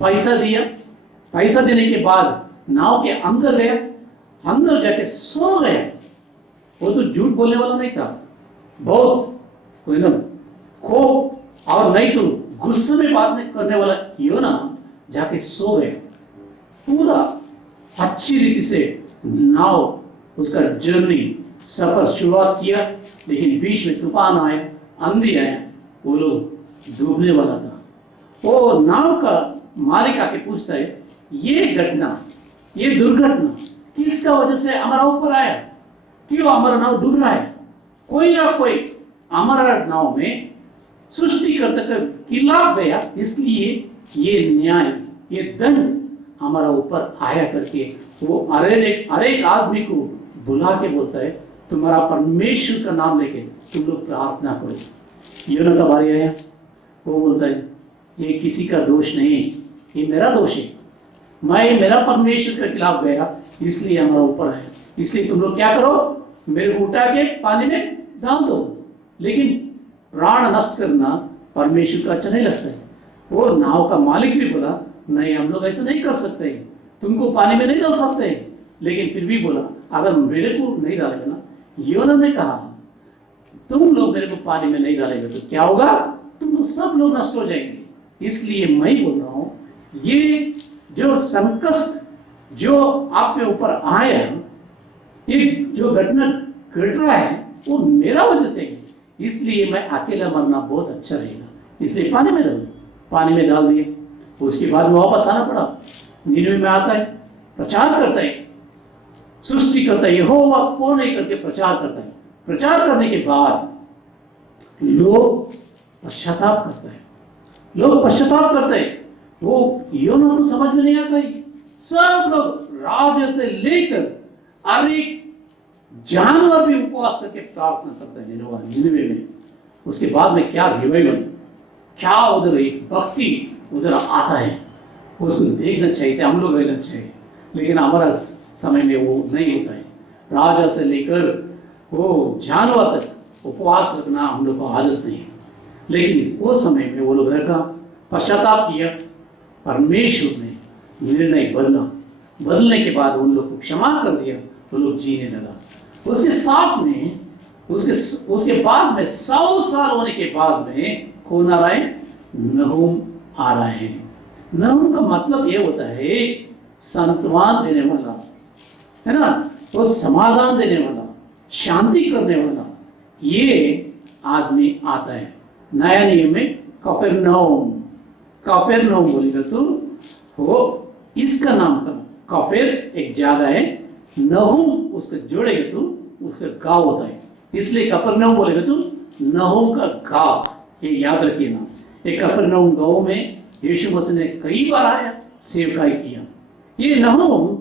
पैसा दिया, पैसा देने के बाद नाव के अंदर गया, अंदर जाके सो गया। वो तो झूठ बोलने वाला नहीं था, बहुत कोई ना खोप और नहीं तो गुस्से में बात नहीं करने वाला योना जाके सो गया। पूरा अच्छी रीति से नाव उसका जर्नी सफर शुरुआत किया, लेकिन बीच में तूफान आया, आंधी आया, वो लोग डूबने वाला था। वो नाव का मालिक आके पूछता है, ये घटना, ये दुर्घटना किसका वजह से हमारा ऊपर आया? क्यों हमारा नाव डूब रहा है? कोई ना कोई हमारा नाव में सृष्टिकर्ता के खिलाफ गया, इसलिए ये न्याय, ये दंड हमारा ऊपर आया करके वो हर एक आदमी को बुला के बोलता है, तुम्हारा परमेश्वर का नाम लेके तुम लोग प्रार्थना करो। योना का बारी आया, वो बोलता है, ये किसी का दोष नहीं, ये मेरा दोष है, मैं मेरा परमेश्वर के खिलाफ गया, इसलिए हमारा ऊपर आया। इसलिए तुम लोग क्या करो, मेरे को उठा के पानी में डाल दो। लेकिन प्राण नष्ट करना परमेश्वर को अच्छा नहीं लगता है। वो नाव का मालिक भी बोला, नहीं हम लोग ऐसा नहीं कर सकते, तुमको पानी में नहीं डाल सकते। लेकिन फिर भी बोला, अगर मेरे को नहीं डालेगा ना, योना ने कहा तुम लोग मेरे को पानी में नहीं डालेंगे तो क्या होगा? तुम लोग सब लोग नष्ट हो जाएंगे। इसलिए मैं बोल रहा हूँ, ये जो संकट जो आपके ऊपर आया है, ये जो घटना घट रहा है, वो मेरा वजह से है। इसलिए मैं अकेला मरना बहुत अच्छा रहेगा, इसलिए पानी में डाल, पानी में डाल दिए। उसके बाद में वापस आना पड़ा। निनवे में आता है, प्रचार करता है, सृष्टि करता है, यहोवा कौन नहीं करके प्रचार करता है। प्रचार करने के बाद लोग पश्चाताप करता है, लोग पश्चाताप करते हैं। वो योना को समझ में नहीं आता है। सब लोग राजा से लेकर हर एक जानवर भी उपवास करके प्रार्थना करते हैं निनवे में। उसके बाद में क्या रिवाइवल, क्या उधर एक भक्ति उधर आता है, उसको देखना चाहिए, हम लोग रहना चाहिए। लेकिन हमारा समय में वो नहीं होता है। राजा से लेकर वो जानवर तक उपवास रखना हम लोग को आदत नहीं है। लेकिन वो समय में वो लोग रखा, पश्चाताप किया, परमेश्वर ने निर्णय बदला। बदलने के बाद उन लोग को क्षमा कर दिया, वो लोग जीने लगा। उसके साथ में उसके बाद में 100 साल होने के बाद में कौन आ रहा है? नहूम आ रहा है। नहूम का मतलब ये होता है सांत्वना देने वाला, है ना, वो समाधान देने वाला, शांति करने वाला, ये आदमी आता है। नया नियम में कफरनहूम, कफरनहूम बोलेगा तो वो इसका नाम का कफर एक जगह है, नहूम उसका जोड़ेगा तो उसका गांव होता है। इसलिए कफरनहूम बोलेगा तो नहूम का गांव, ये याद रखिए ना। एक कफरनहूम गांव में यीशु मसीह ने कई बार आया, सेवकाई किया। ये नहूम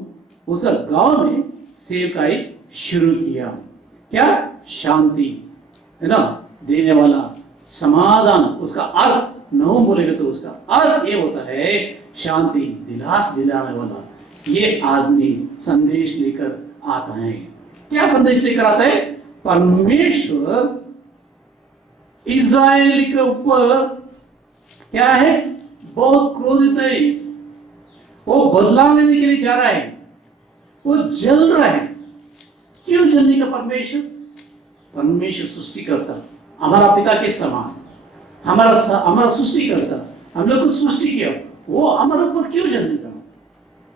उसका गांव में सेवकाई शुरू किया। क्या? शांति, है ना, देने वाला, समाधान। उसका अर्थ नहूम बोलेगा तो उसका अर्थ ये होता है शांति, दिलास दिलाने वाला। ये आदमी संदेश लेकर आता है। क्या संदेश लेकर आता है? परमेश्वर इज़राइल के ऊपर क्या है? बहुत क्रोधित है। वो बदला लेने के लिए जा रहा है, वो जल रहा है। क्यों जलने का? परमेश्वर सृष्टि करता, हमारा पिता के समान, हमारा सृष्टि करता, हम लोग को सृष्टि किया, वो हमारे ऊपर क्यों जलने का?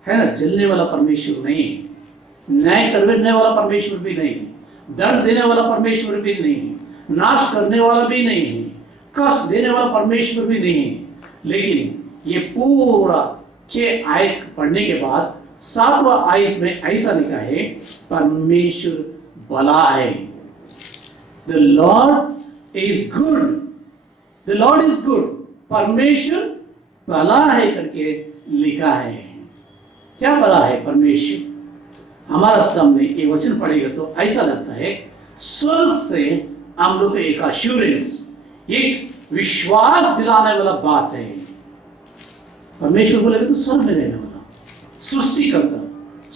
है ना, जलने वाला परमेश्वर नहीं है, न्याय करने वाला परमेश्वर भी नहीं है, दंड देने वाला परमेश्वर भी नहीं है, नाश करने वाला भी नहीं है, कष्ट देने वाला परमेश्वर भी नहीं है। लेकिन ये पूरा 6 आयत पढ़ने के बाद 7वां आयत में ऐसा लिखा है, परमेश्वर भला है। The Lord is good, the Lord is good, परमेश्वर भला है करके लिखा है। क्या भला है परमेश्वर हमारा सामने ये वचन पढ़ेगा तो ऐसा लगता है स्वर्ग से हम लोग को एक अश्योरेंस, एक विश्वास दिलाने वाला बात है। परमेश्वर बोलेगा तो स्वर्ग में रहने वाला, सृष्टि करता,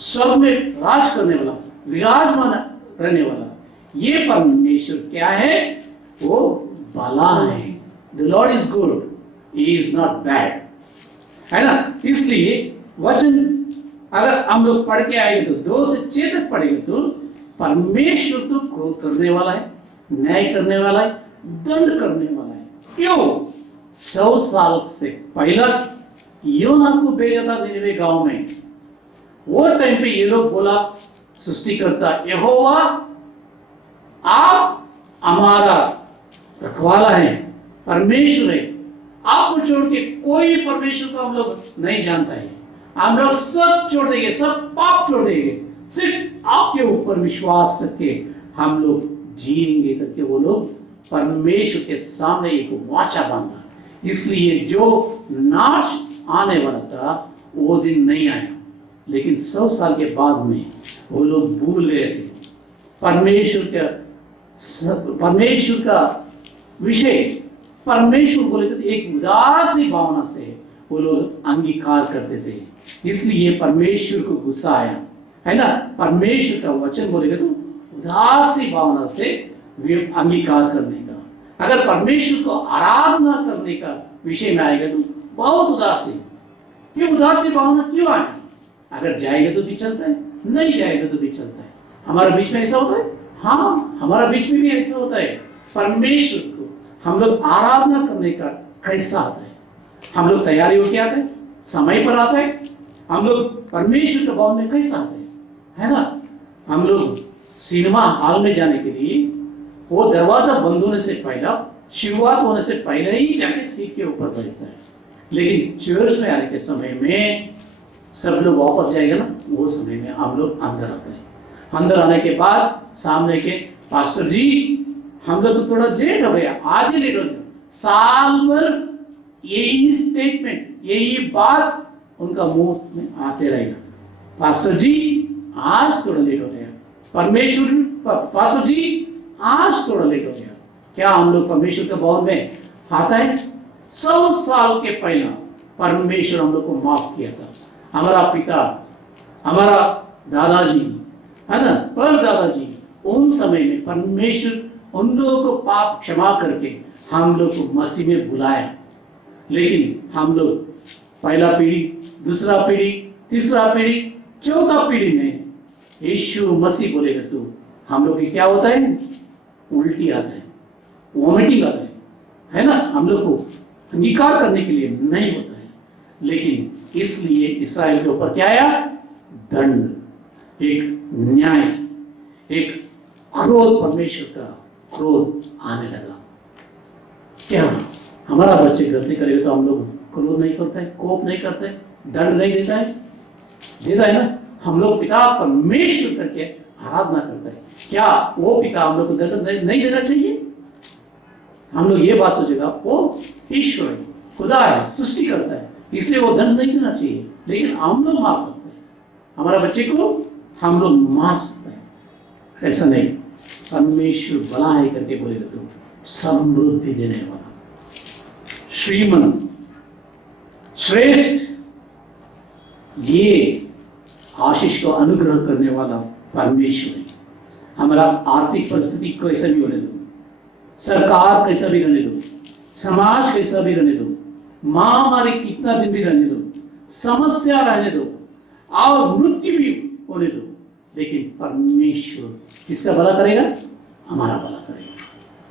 स्वर्ग में राज करने वाला, विराजमान रहने वाला, ये परमेश्वर क्या है? वो भला है। The Lord is good, he is not bad, है ना। इसलिए वचन अगर हम लोग पढ़ के आएंगे तो 2 से 6 तक पढ़ेंगे तो परमेश्वर तो क्रोध करने वाला है, न्याय करने वाला है, दंड करने वाला है। क्यों? 100 साल से पहला योना को भेजा था निनवे गांव में। वो टाइम पे ये लोग बोला सृष्टिकर्ता यहोवा आप हमारा रखवाला है, परमेश्वर है, आपको छोड़ के कोई परमेश्वर को हम लोग नहीं जानता है, हम लोग सब छोड़ देंगे, सब पाप छोड़ देंगे, सिर्फ आपके ऊपर विश्वास करके हम लोग जिएंगे करके वो लोग परमेश्वर के सामने एक वाचा बांधा। इसलिए जो नाश आने वाला था वो दिन नहीं आया, लेकिन 100 साल के बाद में वो लोग भूल गए थे परमेश्वर का विषय। परमेश्वर बोले तो एक उदासी भावना से वो लोग अंगीकार करते थे, इसलिए परमेश्वर को गुस्सा आया, है ना। परमेश्वर का वचन बोलेगा तो उदासी भावना से अंगीकार करने का। अगर परमेश्वर को आराधना करने का विषय में आएगा तो बहुत उदासी। ये उदासी भावना क्यों आए? अगर जाएगा तो भी चलता है, नहीं जाएगा तो भी चलता है। हमारे बीच में ऐसा होता है, हाँ हमारा बीच में भी ऐसा होता है। परमेश्वर को हम लोग आराधना करने का कैसा आता है? हम लोग तैयारी होके आते हैं, समय पर आता है, हम लोग परमेश्वर के भवन में कैसा आते हैं, है ना। हम लोग सिनेमा हॉल में जाने के लिए वो दरवाजा बंद होने से पहला, शुरुआत होने से पहले ही जाके सीट के ऊपर बैठता है। लेकिन चर्च में आने के समय में सब लोग वापस जाएगा ना, वो समय में हम लोग अंदर आते हैं। अंदर आने के बाद सामने के पास्टर जी हम लोग तो थोड़ा लेट हो गया, आज ही लेट हो गया। साल भर यही स्टेटमेंट, यही बात उनका मुंह में आते रहेगा, पास्टर जी आज थोड़ा लेट हो गया, पास्टर जी आज थोड़ा लेट हो गया। क्या हम लोग परमेश्वर के भवन में आता है? 100 साल के पहला परमेश्वर हम लोग को माफ किया था। हमारा पिता, हमारा दादाजी, है ना, पर दादाजी, उन समय में परमेश्वर उन लोगों को पाप क्षमा करके हम लोग को मसीह में बुलाया। लेकिन हम लोग पहला पीढ़ी, दूसरा पीढ़ी, तीसरा पीढ़ी, चौथा पीढ़ी में यीशु मसीह बोलेगा तो हम लोग क्या होता है? उल्टी आता है, वॉमिटिंग आता है ना। हम लोग को अंगीकार करने के लिए नहीं होता है। लेकिन इसलिए इस्राएल के ऊपर क्या आया? दंड, एक न्याय, एक क्रोध, परमेश्वर का क्रोध आने लगा। क्या हमारा बच्चे गलती करेगा तो हम लोग क्रोध नहीं करते, कोप नहीं करते, दंड नहीं देता है? देता है ना। हम लोग पिता परमेश्वर करके आराधना करते हैं। क्या वो पिता हम लोग को दंड नहीं देना चाहिए? हम लोग ये बात सोचेगा वो ईश्वर है, खुदा है, सृष्टि करता है, इसलिए वो दंड नहीं देना चाहिए। लेकिन हम लोग मार सकते हैं, हमारा बच्चे को हम लोग मार सकते हैं। ऐसा नहीं, परमेश्वर भला है करके बोलेगा तो समृद्धि देने वाला, श्रीमंत, श्रेष्ठ, ये आशीष को अनुग्रह करने वाला परमेश्वर है। हमारा आर्थिक परिस्थिति कैसा भी होने दो, सरकार कैसा भी रहने दो, समाज कैसा भी रहने दो, महामारी कितना दिन भी रहने दो, समस्या रहने दो और मृत्यु भी होने दो, लेकिन परमेश्वर किसका भला करेगा? हमारा भला करेगा।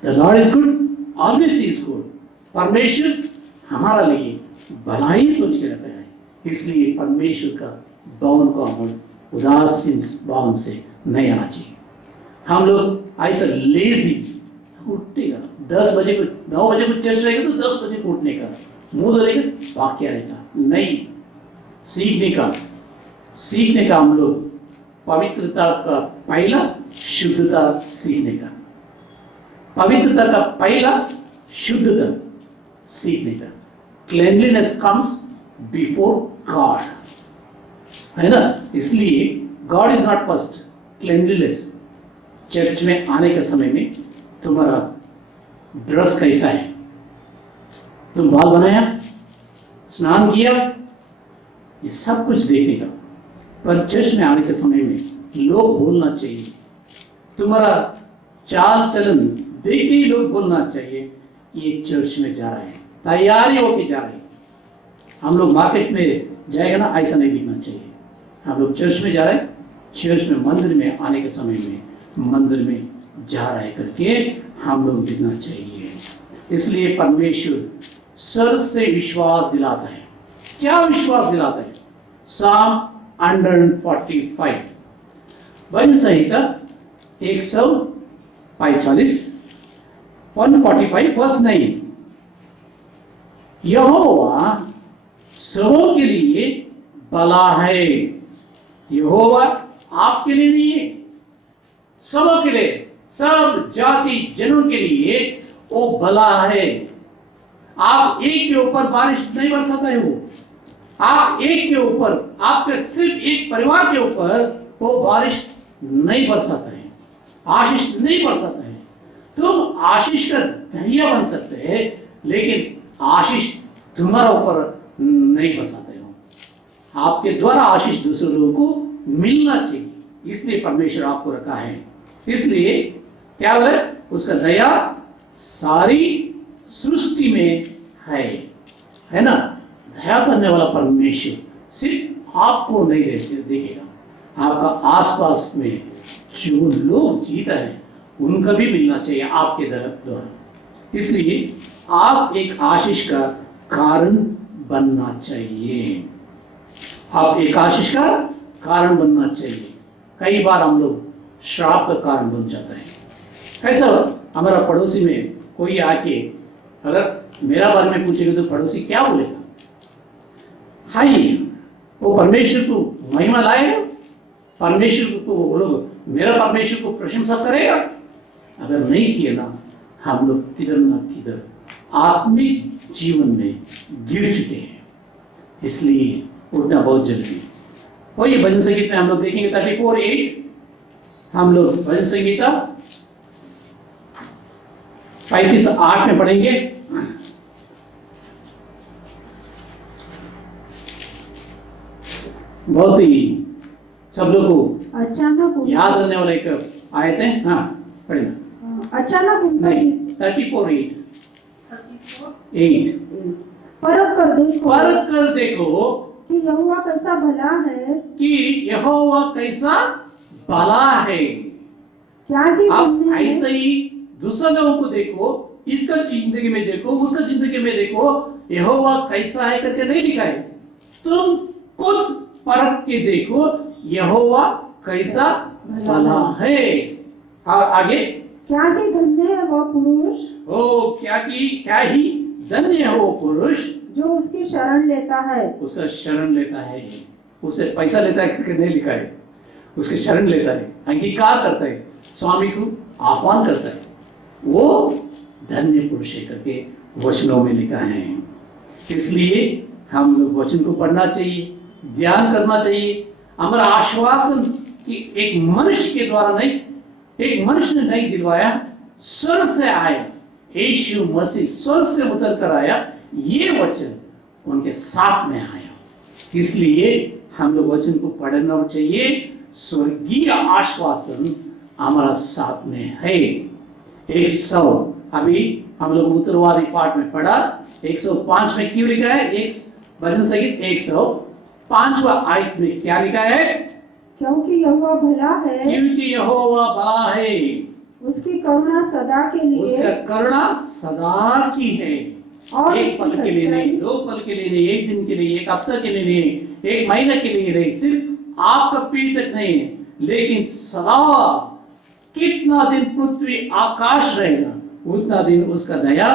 The Lord is good, always is good. परमेश्वर हमारा लिए भला ही सोच के रखा है। इसलिए परमेश्वर का भवन को हम उदासीन भावन से नहीं आना चाहिए। हम लोग ऐसा लेजी उठेगा 10 बजे को, 9 बजे को चर्च रहेगा तो 10 बजे को उठने का, मुंह धोएगा वाक्य रहेगा नहीं। सीखने का हम लोग पवित्रता का पहला शुद्धता सीखने का, पवित्रता का पहला शुद्धता सीखने का। Cleanliness comes before God. है ना। इसलिए God is not first, cleanliness. Church में आने के समय में तुम्हारा ड्रेस कैसा है, तुम बाल बनाया, स्नान किया, ये सब कुछ देखने का। पर चर्च में आने के समय में लोग बोलना चाहिए, तुम्हारा चाल चलन देख के ही लोग बोलना चाहिए ये चर्च में जा रहा है, तैयारी होके जा रहे हैं। हम लोग मार्केट में जाएगा ना, ऐसा नहीं दिखना चाहिए। हम लोग चर्च में जा रहे हैं, चर्च में मंदिर में आने के समय में मंदिर में जा रहा है करके हम लोग दिखना चाहिए। इसलिए परमेश्वर स्वर्ग से विश्वास दिलाता है। क्या विश्वास दिलाता है? साम 145 भजन संहिता 145 145 वर्स 9। यहोवा सबों के लिए भला है। यहोवा आपके लिए नहीं है, सबों के लिए, सब जाति जनों के लिए वो भला है। आप एक के ऊपर बारिश नहीं बरसाता है, वो आप एक के ऊपर, आपके सिर्फ एक परिवार के ऊपर वो बारिश नहीं बरसाता है, आशीष नहीं बरसाता है। तुम आशीष का दरिया बन सकते हैं, लेकिन आशीष तुम्हारा ऊपर नहीं बरसाते हो। आपके द्वारा आशीष दूसरे लोगों को मिलना चाहिए, इसलिए परमेश्वर आपको रखा है। इसलिए क्या है? उसका दया सारी सृष्टि में है ना। दया करने वाला परमेश्वर सिर्फ आपको नहीं देखेगा, आपका आसपास में जो लोग जीता है उनका भी मिलना चाहिए आपके द्वारा। इसलिए आप एक आशीष का कारण बनना चाहिए, आप एक आशीष का कारण बनना चाहिए। कई बार हम लोग श्राप का कारण बन जाता है। कैसा? हमारा पड़ोसी में कोई आके अगर मेरा बारे में पूछेगा तो पड़ोसी क्या बोलेगा? हाय, वो परमेश्वर को महिमा लाएगा, परमेश्वर को वो लोग मेरा परमेश्वर को प्रशंसा करेगा। अगर नहीं किए ना, हम लोग किधर ना किधर आत्मिक जीवन में गिर चुके हैं। इसलिए उठना बहुत जरूरी है। वही भजन संगीत में हम लोग देखेंगे 34:8। हम लोग भजन संगीता 35:8 में पढ़ेंगे। बहुत ही सब लोग को अचानक याद रहने वाला एक आयत है। हाँ, पढ़ेंगे। अचानक नहीं, 34:8 परख कर देखो कि यहोवा कैसा भला है, कि यहोवा कैसा भला है। क्या ही आप तुमने ऐसे ही दूसरे लोगों को देखो, इसका जिंदगी में देखो, उसका जिंदगी में देखो, यहोवा कैसा है करके नहीं लिखा है। तुम खुद परख के देखो यहोवा कैसा भला है। और आगे, क्या ही धन्य है वह पुरुष क्या ही धन्य है वो पुरुष जो उसकी शरण लेता है। उसका शरण लेता है, उससे पैसा लेता है करके नहीं लिखा है, उसके शरण लेता है, अंगीकार करता है, स्वामी को आह्वान करता है, वो धन्य पुरुष है करके वचनों में लिखा है। इसलिए हम लोग वचन को पढ़ना चाहिए, ध्यान करना चाहिए। हमारा आश्वासन कि एक मनुष्य के द्वारा नहीं, एक मनुष्य ने नहीं दिलवाया, स्वर्ग से आया, यीशु मसीह स्वर्ग से उतर कर आया, ये वचन उनके साथ में आया। इसलिए हम लोग वचन को पढ़ना चाहिए। स्वर्गीय आश्वासन हमारा साथ में है। 100 अभी हम लोग उत्तरवादी पाठ में पढ़ा, 105 में क्यों लिखा है? एक भजन संगीत 105वां आयत में क्या लिखा है? क्योंकि यहोवा भला है, क्योंकि यहोवा भला है, उसकी करुणा सदा के लिए, उसका करुणा सदा की है। और एक पल के लिए नहीं, 2 पल के लिए नहीं, 1 दिन के लिए, 1 हफ्ते के लिए नहीं, 1 महीने के लिए नहीं, सिर्फ आपका पीढ़ी तक नहीं है, लेकिन सदा कितना दिन पृथ्वी आकाश रहेगा उतना दिन उसका दया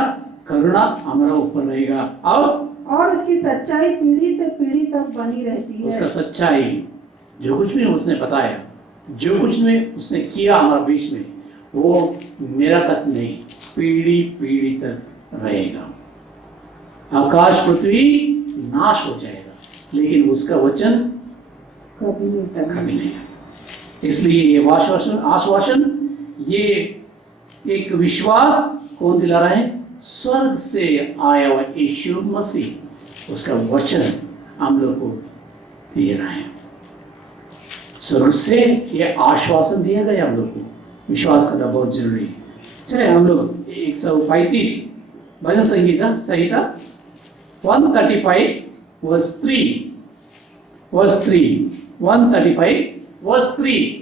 करुणा हमारा ऊपर रहेगा। और उसकी सच्चाई पीढ़ी से पीढ़ी तक बनी रहती है। उसका सच्चाई जो कुछ भी उसने बताया, जो कुछ भी उसने किया हमारे बीच में, वो मेरा तक नहीं, पीढ़ी पीढ़ी तक रहेगा। आकाश पृथ्वी नाश हो जाएगा, लेकिन उसका वचन कभी नहीं टलेंगे। कभी नहीं। इसलिए ये आश्वासन आश्वासन ये एक विश्वास कौन दिला रहा है? स्वर्ग से आया हुआ यीशु मसीह, उसका वचन हम लोग को दे रहा है। स्वर्ग से ये आश्वासन दिया गया हम लोग को, विश्वास करना बहुत जरूरी है। चले हम लोग 135 भजन संहिता 135 वर्स 3 135 वर्स 3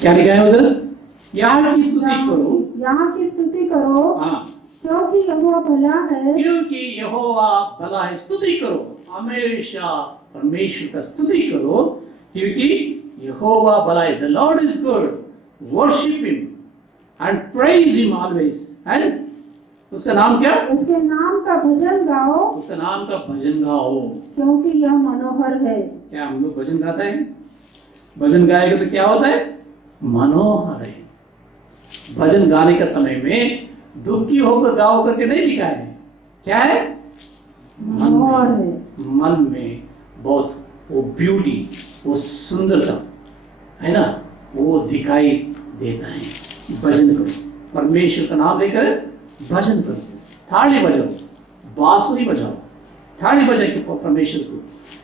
क्या लिखा है उधर? यहाँ की स्तुति करो, यहाँ की स्तुति करो, हाँ, क्योंकि यहोवा भला है। क्योंकि यहोवा भला है। स्तुति करो, हमेशा परमेश्वर का स्तुति करो, क्योंकि यहोवा भला है। The Lord is good, worship him and praise him always. And उसका नाम क्या? उसके नाम का भजन गाओ, उसका नाम का भजन गाओ, क्योंकि यह मनोहर है। क्या हम लोग भजन गाते हैं? भजन गाएगा तो क्या होता है? मनोहर है। भजन गाने का समय में दुखी होकर गाओ करके नहीं लिखा है। क्या है? मनोहर है। मन में बहुत वो ब्यूटी, वो सुंदरता है ना, वो दिखाई देता है। भजन करो, परमेश्वर का नाम लेकर भजन करो, थाली बजाओ, बांसुरी बजाओ, थाली बजा के परमेश्वर को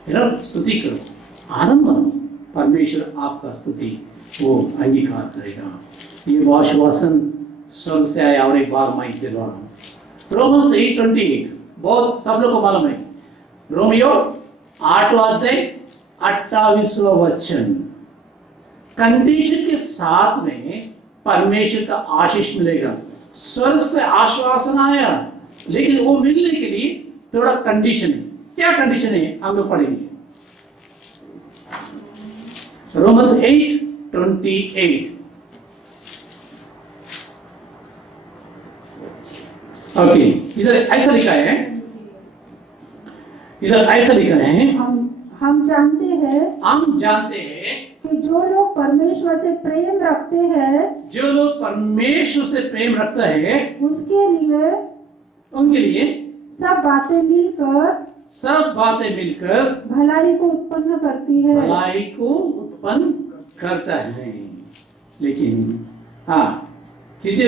है ना स्तुति करो, आनंद मानो। परमेश्वर आपका स्तुति वो अंगीकार करेगा। ये आश्वासन स्वर्ग से आया। और एक बार मैं दिलवा रहा हूँ, रोमन्स 8:28 बहुत सब लोग को मालूम है। रोमियो 8वां अध्याय 28वां वचन। कंडीशन के साथ में परमेश्वर का आशीष मिलेगा। स्वर्ग से आश्वासन आया, लेकिन वो मिलने के लिए थोड़ा कंडीशन है। क्या कंडीशन है हम लोग पढ़ेंगे। रोमन्स 8:28। ओके, इधर ऐसा लिखा है, इधर ऐसा लिखा है, हम जानते हैं हम जानते हैं कि जो लोग परमेश्वर से प्रेम रखते हैं, जो लोग परमेश्वर से प्रेम रखता है उसके लिए उनके लिए सब बातें मिलकर भलाई को उत्पन्न करती है। भलाई को उत्पन्न करता है। लेकिन हाँ कीजिए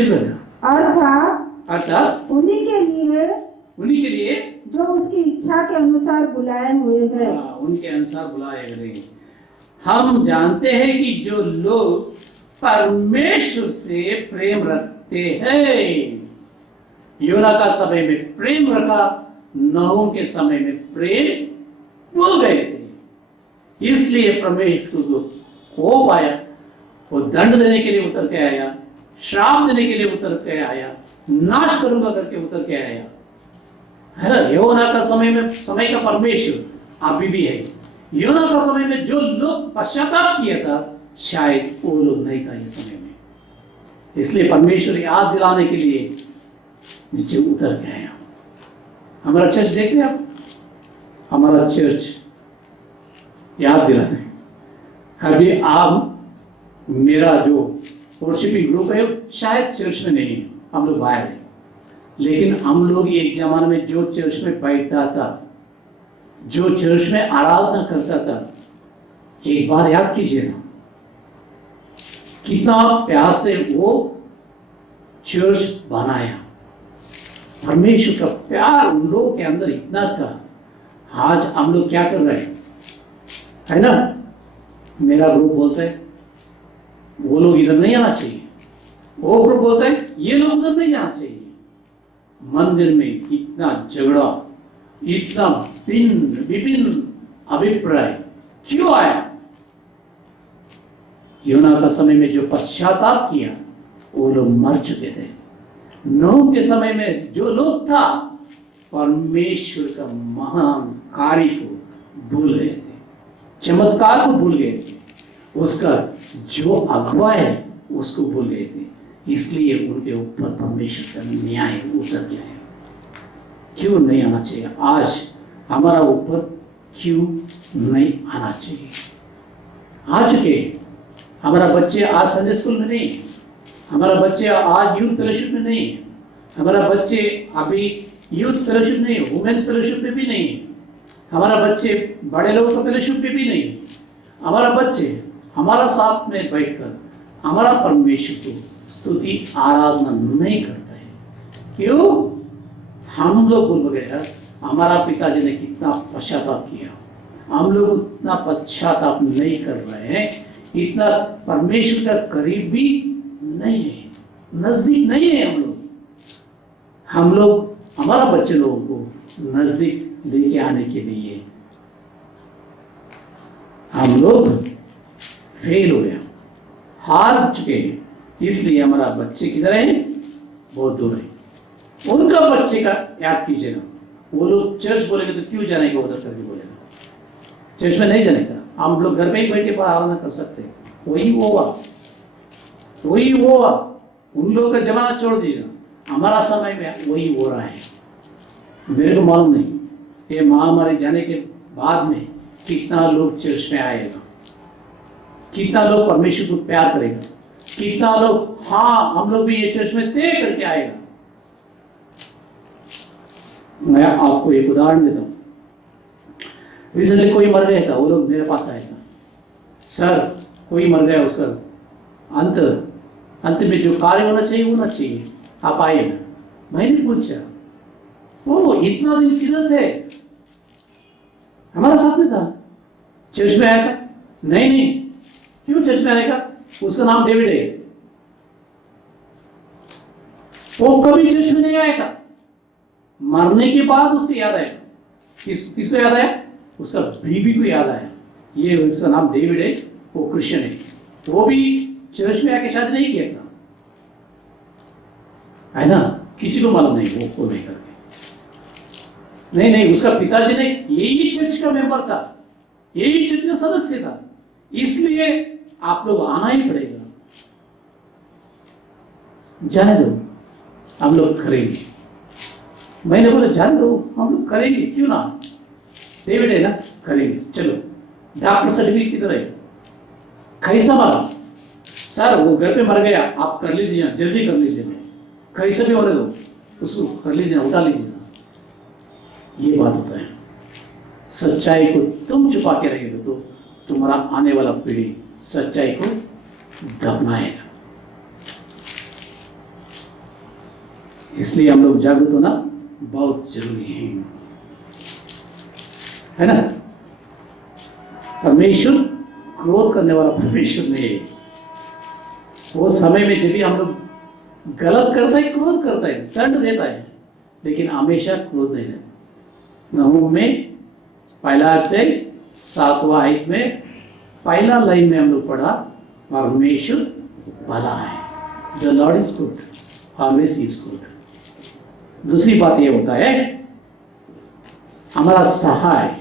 अर्थात उन्हीं के लिए जो उसकी इच्छा के अनुसार बुलाए हुए हैं। उनके अनुसार बुलाए गए। हम जानते हैं कि जो लोग परमेश्वर से प्रेम रखते हैं, योना का समय में प्रेम रखा, नहूम के समय में प्रेम भूल गए थे। इसलिए परमेश्वर को कोप आया, वो दंड देने के लिए उतर के आया, श्राप देने के लिए उतर के आया, नाश करूंगा करके उतर के आया, है ना। योना का समय का परमेश्वर अभी भी है। योना का समय में जो लोग पश्चाताप किया था, शायद वो लोग नहीं था ये समय में। इसलिए परमेश्वर याद दिलाने के लिए नीचे उतर के आया। हमारा चर्च देख रहे आप, हमारा चर्च याद दिलाते हैं। अभी आप मेरा जो वर्शिपिंग ग्रुप है शायद चर्च में नहीं है, हम लोग बाहर हैं। लेकिन हम लोग एक जमाने में जो चर्च में बैठता था, जो चर्च में आराधना करता था, एक बार याद कीजिए ना, कितना प्यार से वो चर्च बनाया। परमेश्वर का प्यार उन लोगों के अंदर इतना था। आज हम लोग क्या कर रहे हैं, है ना। मेरा ग्रुप बोलता है वो लोग इधर नहीं आना चाहिए, वो ग्रुप बोलता है ये लोग उधर नहीं आना चाहिए। मंदिर में इतना झगड़ा, इतना विभिन्न अभिप्राय क्यों आया? योना का समय में जो पश्चाताप किया वो लोग मर चुके थे। नूह के समय में जो लोग था, परमेश्वर का महान कार्य को भूल गए थे, चमत्कार को भूल गए थे, उसका जो अगुवा है उसको भूल गए थे। इसलिए उनके ऊपर परमेश्वर का न्याय उतर गया है। क्यों नहीं आना चाहिए? आज हमारा ऊपर क्यों नहीं आना चाहिए? आ चुके। हमारा बच्चे आज संडे स्कूल में नहीं, हमारा बच्चे आज यूथ फेलोशिप में नहीं, हमारा बच्चे अभी यूथ फेलोशिप नहीं है, वुमेन्स फेलोशिप में भी नहीं है, हमारा बच्चे बड़े लोगों का फेलोशिप में भी नहीं है। हमारा बच्चे हमारा साथ में बैठकर हमारा परमेश्वर को स्तुति आराधना नहीं करता है। क्यों? हम लोग भूल गए हमारा पिताजी ने कितना पश्चाताप किया, हम लोग उतना पश्चाताप नहीं कर रहे हैं, इतना परमेश्वर का करीब भी नहीं है, नजदीक नहीं है। हम लोग हमारा बच्चे लोगों को नजदीक लेके आने के लिए हम लोग फेल हो गए, हार चुके हैं। इसलिए हमारा बच्चे किधर है? बहुत दूर है। उनका बच्चे का याद कीजिए ना, वो लोग चर्च बोलेंगे तो क्यों जाने का उधर करके बोलेगा, चर्च में नहीं जाने का। हम लोग घर पे ही बैठ के आराधना कर सकते हैं। वही वो हुआ, वही वो हुआ। उन लोगों का जमाना छोड़ दीजिए, हमारा समय में वही हो रहा है। मेरे को मालूम नहीं ये महामारी जाने के बाद में कितना लोग चर्च में आएगा, कितना लोग परमेश्वर को प्यार करेगा, कितना लोग हाँ हम लोग भी ये चर्च में तय करके आएगा। मैं आपको एक उदाहरण देता हूँ। रिसेंटली कोई मर गया था, वो लोग मेरे पास आए था, सर कोई मर गया, उसका अंत में जो कार्य होना चाहिए होना चाहिए, आप आइए ना। मैंने पूछा वो इतना दिन किधर थे? हमारा साथ में था, चर्च में आया था। नहीं क्यों चर्च में आने का? उसका नाम डेविड है। वो कभी चर्च में नहीं आया था, मरने के बाद उसको याद आया। किसको याद आया? उसका बीबी को याद आया, ये उसका नाम डेविड है, वो क्रिश्चियन है, वो भी चर्च में आके शादी नहीं किया था, है ना? किसी को मालूम नहीं, वो नहीं करके नहीं उसका पिताजी ने यही चर्च का मेंबर था, यही चर्च का सदस्य था, इसलिए आप लोग आना ही पड़ेगा। जाने दो, हम लोग करेंगे। मैंने बोला जाने दो, हम लोग करेंगे, क्यों ना? डेविड है ना, करेंगे। चलो डॉक्टर सर्टिफिकेट किधर है? कैसा मरा? सर वो घर पे मर गया, आप कर लीजिए, जल्दी कर लीजिए, कैसे भी होने दो, उसको कर लीजिए, उठा लीजिए। ये बात होता है। सच्चाई को तुम छुपा के रहोगे तो तुम्हारा आने वाला पीढ़ी सच्चाई को दबनाएगा। इसलिए हम लोग जागरूक होना बहुत जरूरी है ना? परमेश्वर क्रोध करने वाला परमेश्वर नहीं है। वो समय में जब भी हम लोग गलत करता है, क्रोध करता है, दंड देता है, लेकिन हमेशा क्रोध नहीं देता। नहूम में पहला अध्याय 7वां आयत में पहला लाइन में हम लोग पढ़ा, परमेश्वर भला है, the Lord is good, always is good. दूसरी बात ये होता है, हमारा सहाय,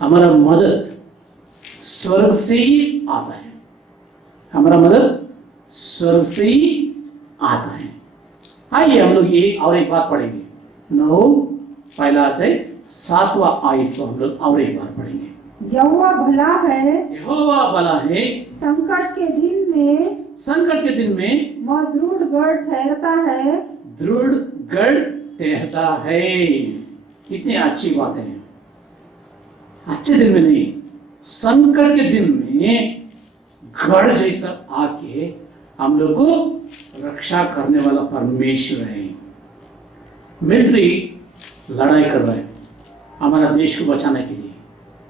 हमारा मदद स्वर्ग से ही आता है, हमारा मदद स्वर्ग से ही आता है। आइए हम लोग ये और एक बात पढ़ेंगे, नहूम पहला अध्याय 7वां आयत को हम लोग और एक बार पढ़ेंगे। यहोवा भला है, यहोवा भला है, संकट के दिन में वह दृढ़ गढ़ ठहरता है, दृढ़ गढ़ ठहरता है। कितनी अच्छी बात है। अच्छे दिन में नहीं, संकट के दिन में गढ़ जैसा आके हम लोग को रक्षा करने वाला परमेश्वर है। मिलिट्री लड़ाई कर रहा है हमारा देश को बचाने के लिए,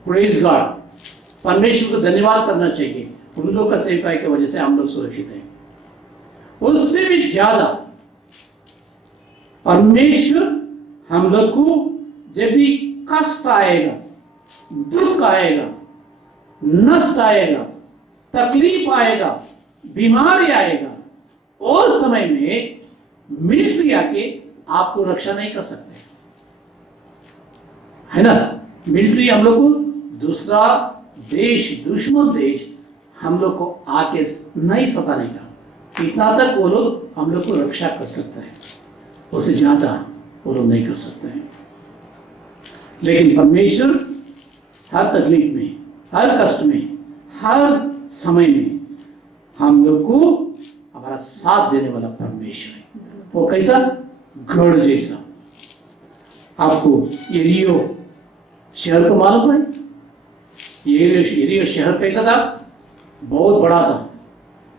प्रेज गॉड, परमेश्वर को धन्यवाद करना चाहिए। उन लोग का सेवकाई की वजह से हम लोग सुरक्षित हैं। उससे भी ज्यादा परमेश्वर हम लोग को जब भी कष्ट आएगा, दुख आएगा, नष्ट आएगा, तकलीफ आएगा, बीमारी आएगा, और समय में मिलिट्री आके आपको रक्षा नहीं कर सकते, है ना? मिलिट्री हम लोग को दूसरा देश, दुश्मन देश हम लोग को आके नहीं सताने का, इतना तक वो लोग हम लोग को रक्षा कर सकते हैं, उससे ज्यादा वो लोग नहीं कर सकते हैं। लेकिन परमेश्वर हर तकलीफ में, हर कष्ट में, हर समय में हम लोग को हमारा साथ देने वाला परमेश्वर है। वो कैसा? गढ़ जैसा, आपको यरीहो शहर को मालूम है? यरीहो शहर कैसा था? बहुत बड़ा था।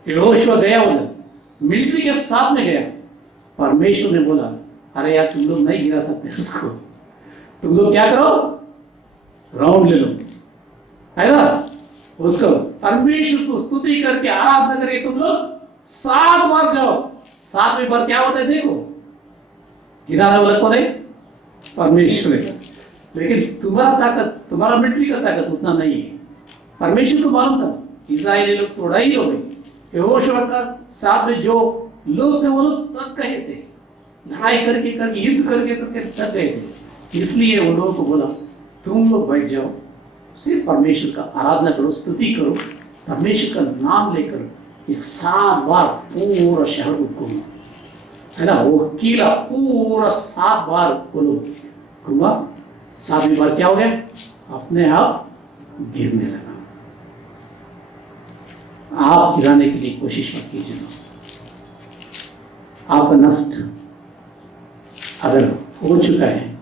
यहोशुआ गया उधर, मिलिट्री के साथ में गया। परमेश्वर ने बोला, अरे यार तुम लोग नहीं गिरा सकते उसको, तुम लोग क्या करो, राउंड ले लो, है ना? उसको परमेश्वर को स्तुति करके आराधना करके तुम लोग 7 बार जाओ। 7वें बार क्या होता है देखो, गिराने वाला कौन है? परमेश्वर है। लेकिन तुम्हारा ताकत, तुम्हारा मिलिट्री का ताकत उतना नहीं है। परमेश्वर को मालूम था इस्राएली लोग थोड़ा ही हो गए। यहोशुआ का साथ में जो लोग थे वो लोग थक गए थे, लड़ाई करके करके युद्ध करके करके थक गए थे। इसलिए उन लोगों को बोला तुम लोग बैठ जाओ, सिर्फ परमेश्वर का आराधना करो, स्तुति करो, परमेश्वर का नाम लेकर एक 7 बार पूरा शहर को घूमो, है ना? वो किला पूरा 7 बार वो लोग घूमा। 7वीं बार क्या हो गया? अपने आप गिरने लगा। आप गिराने के लिए कोशिश मत कीजिए। आपका नष्ट अगर हो चुका है,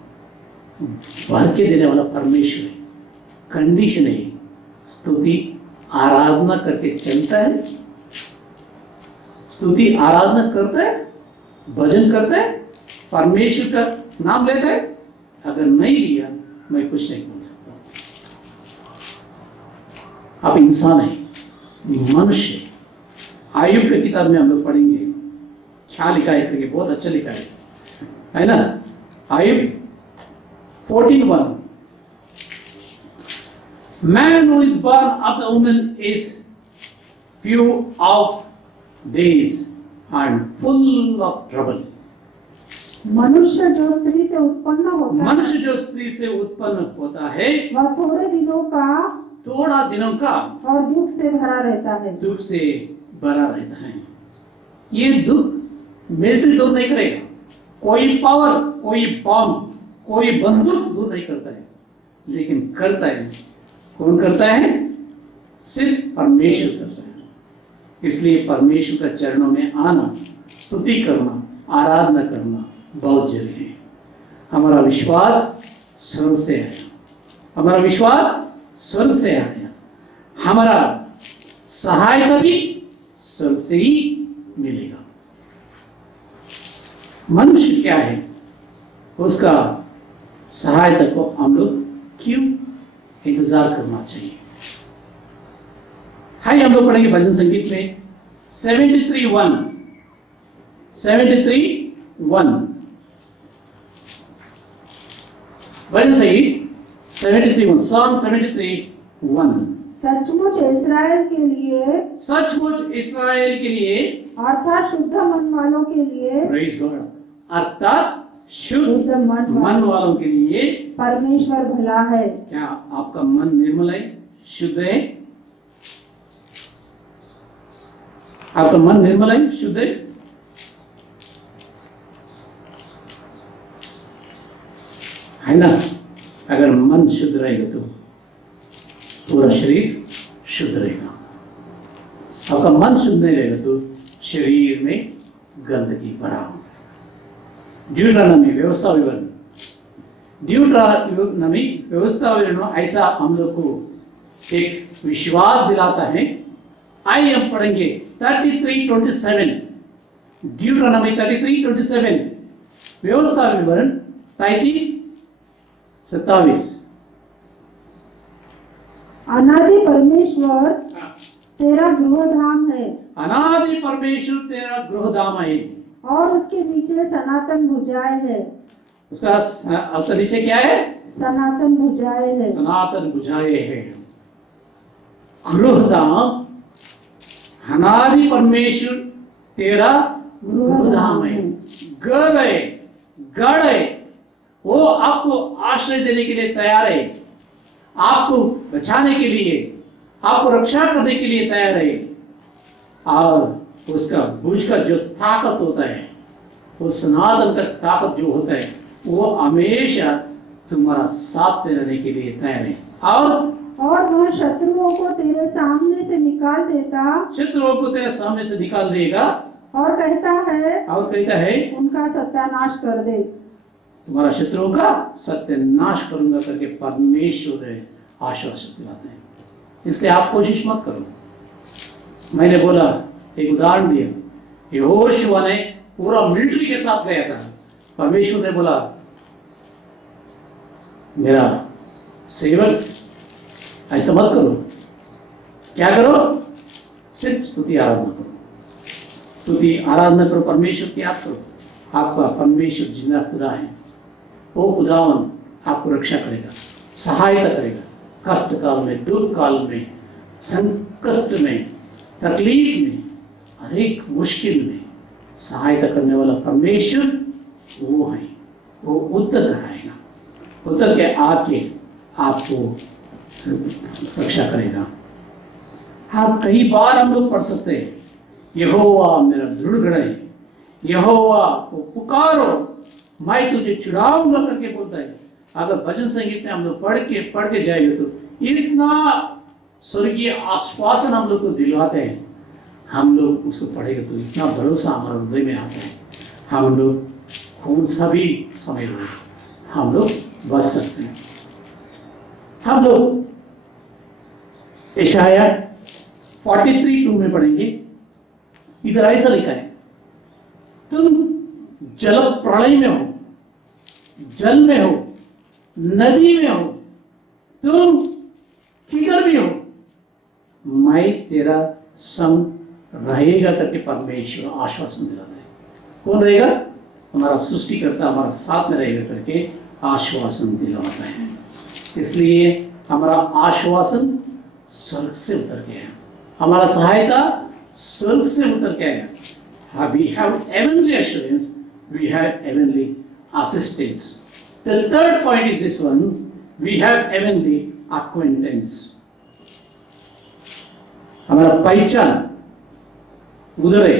भर के देने वाला परमेश्वर है। कंडीशन है स्तुति आराधना करके चलता है, स्तुति आराधना करता है, भजन करता है, परमेश्वर का नाम लेता है। अगर नहीं लिया मैं कुछ नहीं बोल सकता। आप इंसान है, मनुष्य। आयुब की किताब में हम लोग पढ़ेंगे क्या लिखा है करके, बहुत अच्छा लिखा है ना? Ayub 14:1 Man who is born of the woman is few of days and full of trouble. मनुष्य जो स्त्री से उत्पन्न होता है, मनुष्य जो स्त्री से उत्पन्न होता है वह थोड़ा दिनों का और दुख से भरा रहता है। दुख से भरा रहता है। ये दुख मिलिट्री दूर नहीं करेगा, कोई पावर, कोई बॉम्ब, कोई बंदूक दूर नहीं करता है, लेकिन करता है कौन करता है? सिर्फ परमेश्वर करता है। इसलिए परमेश्वर का चरणों में आना, स्तुति करना, आराधना करना बहुत जरूरी है। हमारा विश्वास स्वर्ग से है, हमारा विश्वास स्वर्ग से आया, हमारा सहायता भी स्वर्ग से ही मिलेगा। मनुष्य क्या है, उसका सहायता को हम लोग क्यों इंतजार करना चाहिए? हाय, हम लोग पढ़ेंगे भजन संगीत में 73:1 भजन संगीत 73:1 Psalm 73:1 सचमुच इस्राएल के लिए, सचमुच इस्राएल के लिए, अर्थात शुद्ध मन वालों के लिए, प्रेज गॉड, अर्थात शुद्ध मन वालों के लिए परमेश्वर भला है। क्या आपका मन निर्मल है, शुद्ध है? आपका मन निर्मल है, शुद्ध है? है ना? अगर मन शुद्ध रहेगा तो पूरा शरीर शुद्ध रहेगा। आपका मन शुद्ध नहीं रहेगा तो शरीर में गंदगी भरा होगा। ड्यूटरानमी व्यवस्था विवरण, ड्यूटरानमी व्यवस्था विवरण ऐसा हम लोग को एक विश्वास दिलाता है। आइए हम पढ़ेंगे 33:27 ड्यूटरानमी 33:27 व्यवस्था विवरण 33:27 अनादि परमेश्वर तेरा गृहधाम है, अनादि परमेश्वर तेरा गृहधाम है, और उसके नीचे सनातन भुजाएं है। उसका नीचे क्या है? सनातन भुजाएं है। सनातन भुजाएं है। गृहधाम, अनादि परमेश्वर तेरा गृहधाम है, घर है, गढ़ है। वो आपको आश्रय देने के लिए तैयार है, आपको बचाने के लिए, आपको रक्षा करने के लिए तैयार है। और उसका भुज का जो ताकत होता है, वो सनातन का ताकत जो होता है, वो हमेशा तुम्हारा साथ में रहने के लिए तैयार है। और वह शत्रुओं को तेरे सामने से निकाल देता, शत्रुओं को तेरे सामने से निकाल देगा, और कहता है उनका उनका सत्यानाश कर दे। तुम्हारा शत्रुओं का सत्यानाश करूंगा करके परमेश्वर ने आश्वासन दिलाते हैं। इसलिए आप कोशिश मत करो। मैंने बोला, एक उदाहरण दिया, यहोशुआ ने पूरा मिलिट्री के साथ गया था। परमेश्वर ने बोला, मेरा सेवक ऐसा मत करो। क्या करो? सिर्फ स्तुति आराधना करो, स्तुति आराधना करो, परमेश्वर की याद करो। आपका परमेश्वर जिंदा खुदा है। वो खुदावन आपको रक्षा करेगा, सहायता करेगा, कष्ट काल में, दुख काल में, संकट में, तकलीफ में, हर एक मुश्किल में सहायता करने वाला परमेश्वर वो है। वो उतर कराएगा, उतर के आके आपको रक्षा करेगा। हाँ, कई बार हम लोग पढ़ सकते हैं, यहोवा मेरा दृढ़ गढ़ है, यहोवा को पुकारो मैं तुझे छुड़ाऊंगा करके बोलता है। अगर भजन संगीत में हम लोग पढ़ के जाएंगे तो इतना स्वर्गीय आश्वासन हम लोग को दिलवाते हैं। हम लोग उसको पढ़ेंगे तो इतना भरोसा हमारे हृदय में आता है, हम लोग कौन सा भी समय लो हम लोग बच सकते हैं। हम लोग यशाया 43:2 में पढ़ेंगे। इधर ऐसा लिखा है, तुम जल प्रलय में हो, जल में हो, नदी में हो, तुम किधर भी हो, मैं तेरा संग रहेगा करके परमेश्वर आश्वासन दिलाता है। कौन रहेगा? हमारा सृष्टिकर्ता हमारा साथ में रहेगा करके आश्वासन दिलाता है। इसलिए हमारा आश्वासन स्वर्ग से उतर के है, हमारा सहायता स्वर्ग से उतर के है। We have heavenly assurance, we have heavenly assistance. The third point is this one, we have heavenly acquaintance. हमारा पहचान उधर है।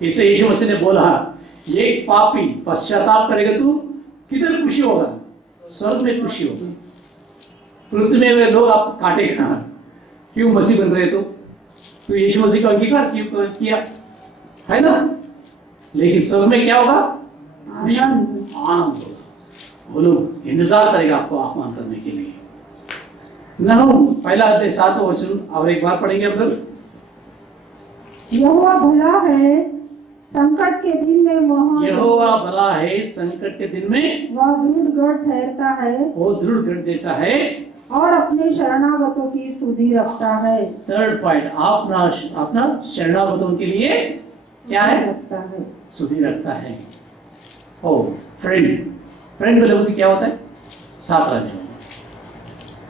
इसे यीशु मसीह ने बोला, ये पापी पश्चाताप करेगा तू किधर खुशी होगा? स्वर्ग में खुशी होगी। पृथ्वी में लोग आप काटेगा, क्यों मसीह बन रहे तो यीशु मसीह का अंगीकार क्यों किया, है ना? लेकिन स्वर्ग में क्या होगा? आनंद होगा। वो लोग इंतजार करेगा आपको आह्वान करने के लिए। नहूम 1:7 और एक बार पढ़ेंगे अब लोग। यहोवा भला है संकट के दिन में वह, यहोवा भला है संकट के दिन में वह दृढ़ गढ़ ठहरता है, वो दृढ़ गढ़ जैसा है और अपने शरणागतों की सुधि रखता है। थर्ड पॉइंट, अपना शरणागतों के लिए क्या है? रखता है, सुधि रखता है। ओ फ्रेंड बोले तो क्या होता है? साथ रहने वाला।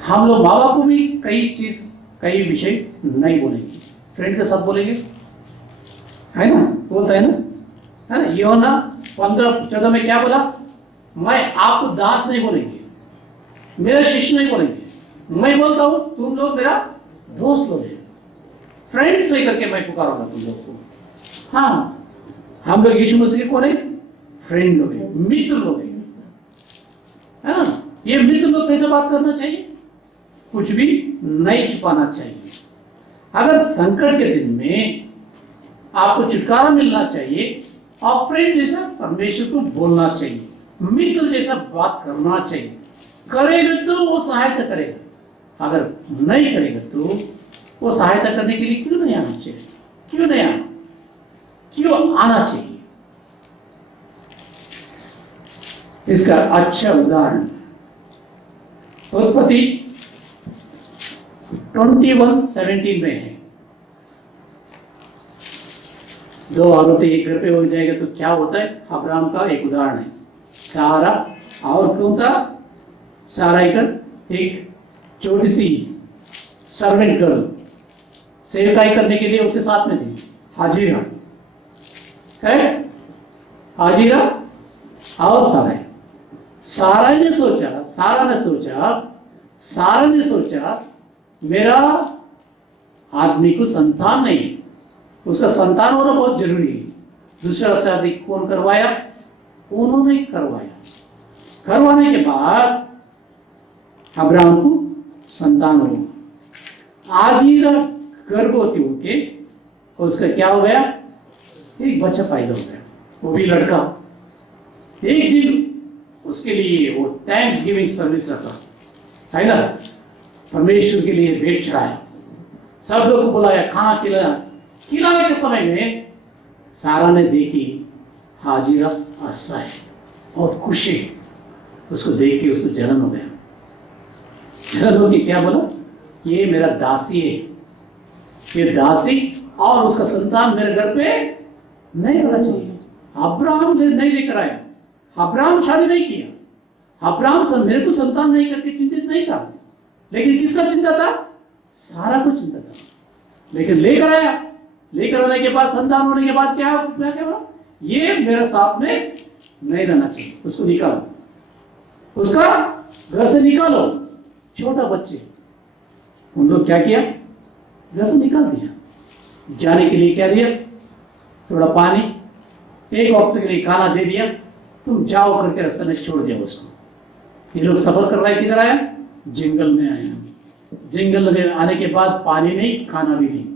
हम लोग माँ बाप को भी कई विषय नहीं बोलेंगे, फ्रेंड के साथ बोलेंगे, है ना? बोलता है ना? यूहन्ना 15:14 में क्या बोला? मैं आपको दास नहीं बोलेंगे, मेरा शिष्य नहीं बोलेंगे, मैं बोलता हूं तुम लोग मेरा दोस्त लोग हैं, फ्रेंड से करके मैं पुकारूंगा तुम लोग को। हाँ, हम लोग यीशु मसीह को फ्रेंड लोग हैं, मित्र लोग हैं, है ना? ये मित्र लोग कैसे बात करना चाहिए? कुछ भी नहीं छुपाना चाहिए। अगर संकट के दिन में आपको छुटकारा मिलना चाहिए, और फ्रेंड जैसा परमेश्वर को बोलना चाहिए, मित्र जैसा बात करना चाहिए। करेगा तो वो सहायता करेगा, अगर नहीं करेगा तो वो सहायता करने के लिए क्यों नहीं आना चाहिए? क्यों नहीं आना? क्यों आना चाहिए? इसका अच्छा उदाहरण उत्पत्ति 21:17 में है। दो औरतें एक घर पे हो जाएगा तो क्या होता है? अब्राहम का एक उदाहरण है, सारा, और कौन था? सारा एक छोटी सी सर्वेंट गर्ल सेवकाई करने के लिए उसके साथ में थी, हाजिरा है, हाजिरा और सारा ने सोचा मेरा आदमी को संतान नहीं है, उसका संतान होना बहुत जरूरी है। दूसरा शादी कौन करवाया? उन्होंने करवाया। करवाने के बाद अब्राहम को संतान हुआ। हाजिरा गर्भवती होके उसका क्या हो गया? एक बच्चा पैदा हो गया, वो भी लड़का। एक दिन उसके लिए वो थैंक्स गिविंग सर्विस रखा, है ना, परमेश्वर के लिए भेंट चढ़ाया, सब लोग को बुलाया, खाना खिलाया। खिलाने के समय में सारा ने देखी हाजिरा हंस रहा है, बहुत खुशी, उसको देख के उसको जलन हो गया। जलन होगी, क्या बोला, ये मेरा दासी है, ये दासी और उसका संतान मेरे घर पे नहीं होना चाहिए। अब्राहम नहीं लेकर आया, अब्राहम शादी नहीं किया, अब्राहम मेरे को संतान नहीं करके चिंतित नहीं था, लेकिन किसका चिंता था, सारा को चिंता था। लेकिन लेकर आया, लेकर आने के बाद, संतान होने के बाद क्या बोला, ये मेरा साथ में नहीं रहना चाहिए, उसको निकालो, उसका घर से निकालो। छोटा बच्चे, उन लोग क्या किया, घर से निकाल दिया। जाने के लिए क्या दिया, थोड़ा पानी, एक वक्त के लिए खाना दे दिया, तुम जाओ करके रास्ते में छोड़ दिया उसको। ये लोग सफर कर रहे हैं, किधर आया, जंगल में आए। जंगल में आने के बाद पानी नहीं, खाना भी नहीं।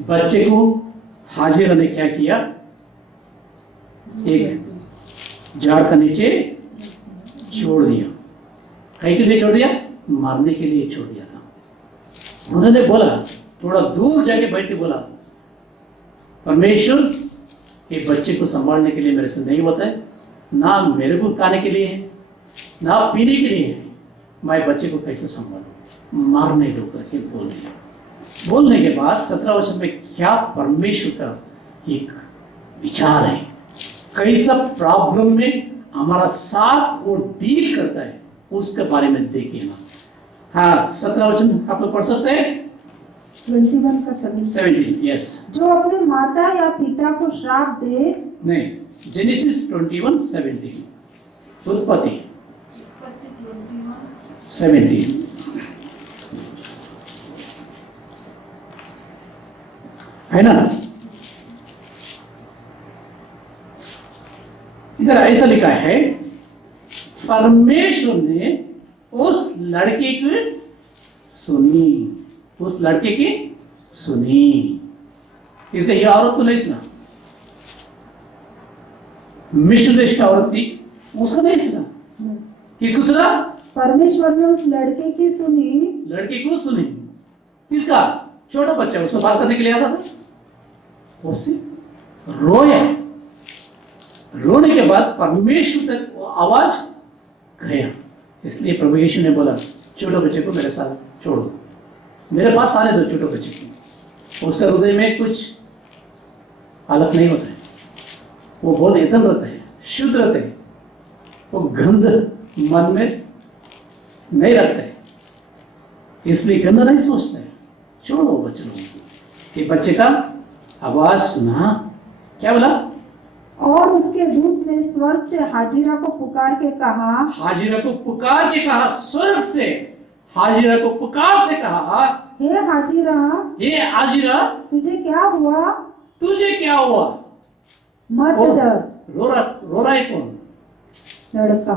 बच्चे को हाजिरा ने क्या किया, एक झाड़ का नीचे छोड़ दिया। कहीं के लिए छोड़ दिया, मारने के लिए छोड़ दिया था। उन्होंने बोला, थोड़ा दूर जाके बैठ के बोला, परमेश्वर ये बच्चे को संभालने के लिए मेरे से नहीं होता है, ना मेरे को खाने के लिए है, ना पीने के लिए है, मैं बच्चे को कैसे संभालूं, मारने दो करके बोल दिया। बोलने के बाद 17 वचन में क्या परमेश्वर का एक विचार है, कैसा प्रॉब्लम में हमारा साथ वो डील करता है, उसके बारे में देखिए ना। हाँ, 17 वचन आप लोग पढ़ सकते हैं, 21 का 17। यस। जो अपने माता या पिता को श्राप दे, नहीं, जेनेसिस 21:17, उत्पत्ति 17। है ना, इधर ऐसा लिखा है, परमेश्वर ने उस लड़के की सुनी, उस लड़के की सुनी। इसलिए ये औरत तो नहीं सुना, मिस्र देश का औरत थी, उसका नहीं सुना। किसको सुना, परमेश्वर ने उस लड़के की सुनी, लड़के को सुनी। किसका, छोटा बच्चा, उसको बात करने के लिए आता था, उससे रोया। रोने के बाद परमेश्वर तक वो आवाज गया। इसलिए प्रभु यीशु ने बोला, छोटे बच्चे को मेरे साथ छोड़ो, मेरे पास आने दो छोटे बच्चे को। उसका हृदय में कुछ अलग नहीं होता है, वो बहुत एतन रहता है, शुद्ध रहता है, वो गंध मन में नहीं रखता है, इसलिए गंदा नहीं सोचता है। छोड़ो बच्चे लोगों को। ये बच्चे का आवाज सुना, क्या बोला, और उसके दूत ने स्वर्ग से हाजिरा को पुकार के कहा, हाजिरा को पुकार के कहा, स्वर्ग से हाजिरा को पुकार से कहा, हे हाजिरा, हे हाजिरा, तुझे क्या हुआ, तुझे क्या हुआ, मत कौन? डर। रो रहा है कौन, लड़का,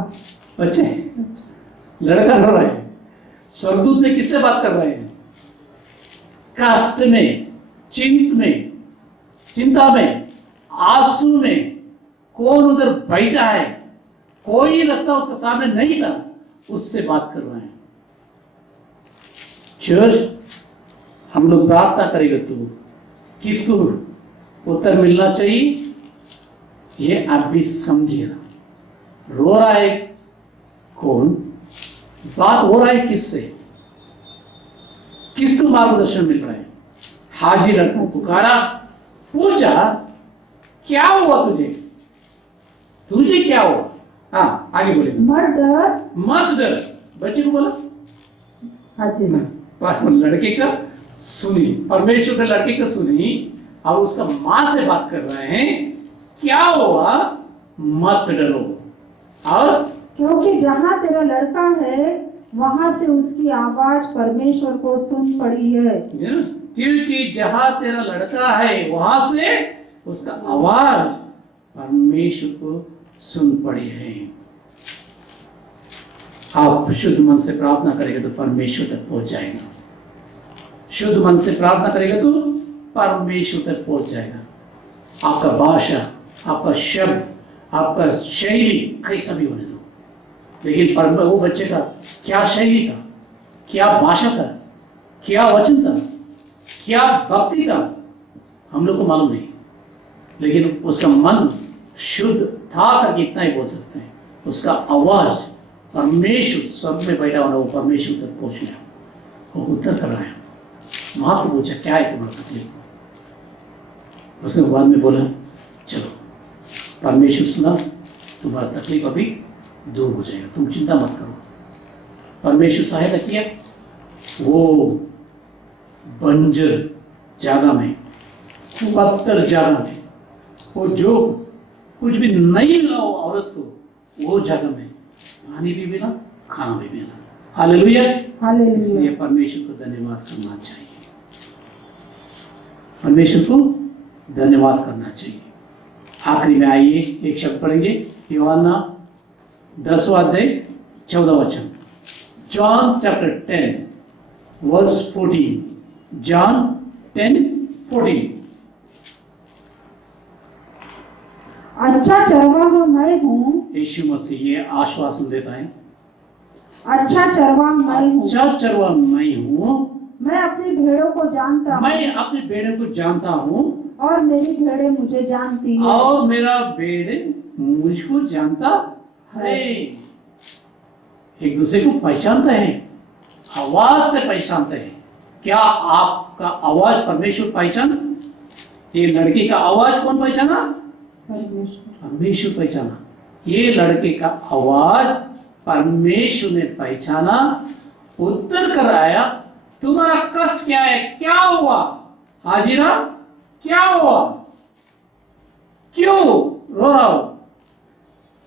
बच्चे, लड़का रो रहा है। स्वर्गदूत ने किससे बात कर रहे हैं, कष्ट में, चिंता में, आंसू में, कौन उधर बैठा है, कोई रास्ता उसका सामने नहीं था, उससे बात कर रहे हैं। चर्च, हम लोग प्रार्थना करेंगे तो किसको उत्तर मिलना चाहिए, ये आप भी समझिए ना। रो रहा है कौन, बात हो रहा है किससे, किसको मार्गदर्शन मिल रहा है। हाजिरा को पुकारा, पूछा क्या हुआ तुझे क्या हुआ। हाँ, आगे बोले, मत डर, बच्चे को बोला, हाजिरा लड़के का सुनी, परमेश्वर ने लड़के को सुनी और उसका मां से बात कर रहे हैं, क्या हुआ, मत डरो। और क्योंकि जहाँ तेरा लड़का है वहां से उसकी आवाज परमेश्वर को सुन पड़ी है। क्योंकि जहाँ तेरा लड़का है वहां से उसका आवाज परमेश्वर को सुन पड़ी है। आप शुद्ध मन से प्रार्थना करेंगे तो परमेश्वर तक पहुंच जाएगा। शुद्ध मन से प्रार्थना करेगा तो परमेश्वर तक पहुंच जाएगा। आपका भाषा, आपका शब्द, आपका शैली कैसा भी होने दो, लेकिन पर वो बच्चे का क्या शैली था, क्या भाषा था, क्या वचन था, क्या भक्ति था, हम लोग को मालूम नहीं, लेकिन उसका मन शुद्ध था करके इतना ही बोल सकते हैं। उसका आवाज परमेश्वर स्वर्ग में बैठा होना, वो परमेश्वर तक पहुंच गया, वो उत्तर कर रहा है। माँ को पूछा क्या है तुम्हारा तकलीफ, उसने बाद में बोला चलो परमेश्वर सुना, तुम्हारा तकलीफ अभी दूर हो जाएगा, तुम चिंता मत करो। परमेश्वर सहायता किया, वो बंजर जगह में, पत्थर जगह में, वो जो कुछ भी नहीं मिला वो औरत को, वो जगह में पानी भी मिला, खाना भी मिला। हालेलुया। हालेलुया। इसलिए परमेश्वर को धन्यवाद करना चाहिए, परमेश्वर को धन्यवाद करना चाहिए। आखिरी में आइए एक शब्द पढ़ेंगे, यूहन्ना 10वां अध्याय 14 वचन। John chapter 10 verse 14। जॉन 10:14। अच्छा चरवाहा मैं हूँ। यीशु मसीह ये आश्वासन देता है, अच्छा चरवाहा मैं हूँ। अच्छा चरवाहा मैं हूँ, मैं अपनी भेड़ों को जानता हूँ मैं अपने भेड़ों को जानता हूँ और मेरी भेड़ें मुझे जानती हैं। और मेरा भेड़ मुझको जानता है। एक दूसरे को पहचानते हैं, आवाज से पहचानते हैं। क्या आपका आवाज परमेश्वर पहचान? ये लड़की का आवाज कौन पहचाना? परमेश्वर पहचाना। ये लड़के का आवाज परमेश्वर ने पहचाना, उत्तर कर आया, तुम्हारा कष्ट क्या है, क्या हुआ हाजिरा, क्या हुआ, क्यों रो रहा हो,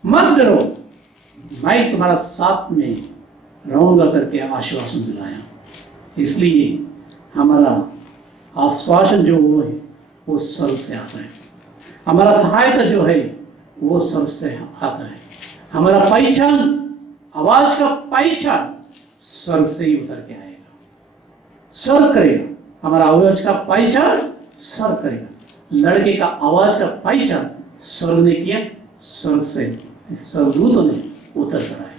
मत डरो, मैं तुम्हारा साथ में रहूंगा करके आश्वासन दिलाया। इसलिए हमारा आश्वासन जो वो है वो स्वर्ग से आता है, हमारा सहायता जो है वो स्वर्ग से आता है, हमारा पहचान, आवाज का पहचान स्वर्ग से ही उतर के आएगा, स्वर्ग करेगा। हमारा आवाज का पहचान स्वर्ग करेगा। लड़के का आवाज का पहचान स्वर्ग ने किया, स्वर्ग से स्वर्गदूतों ने उतर कर आए।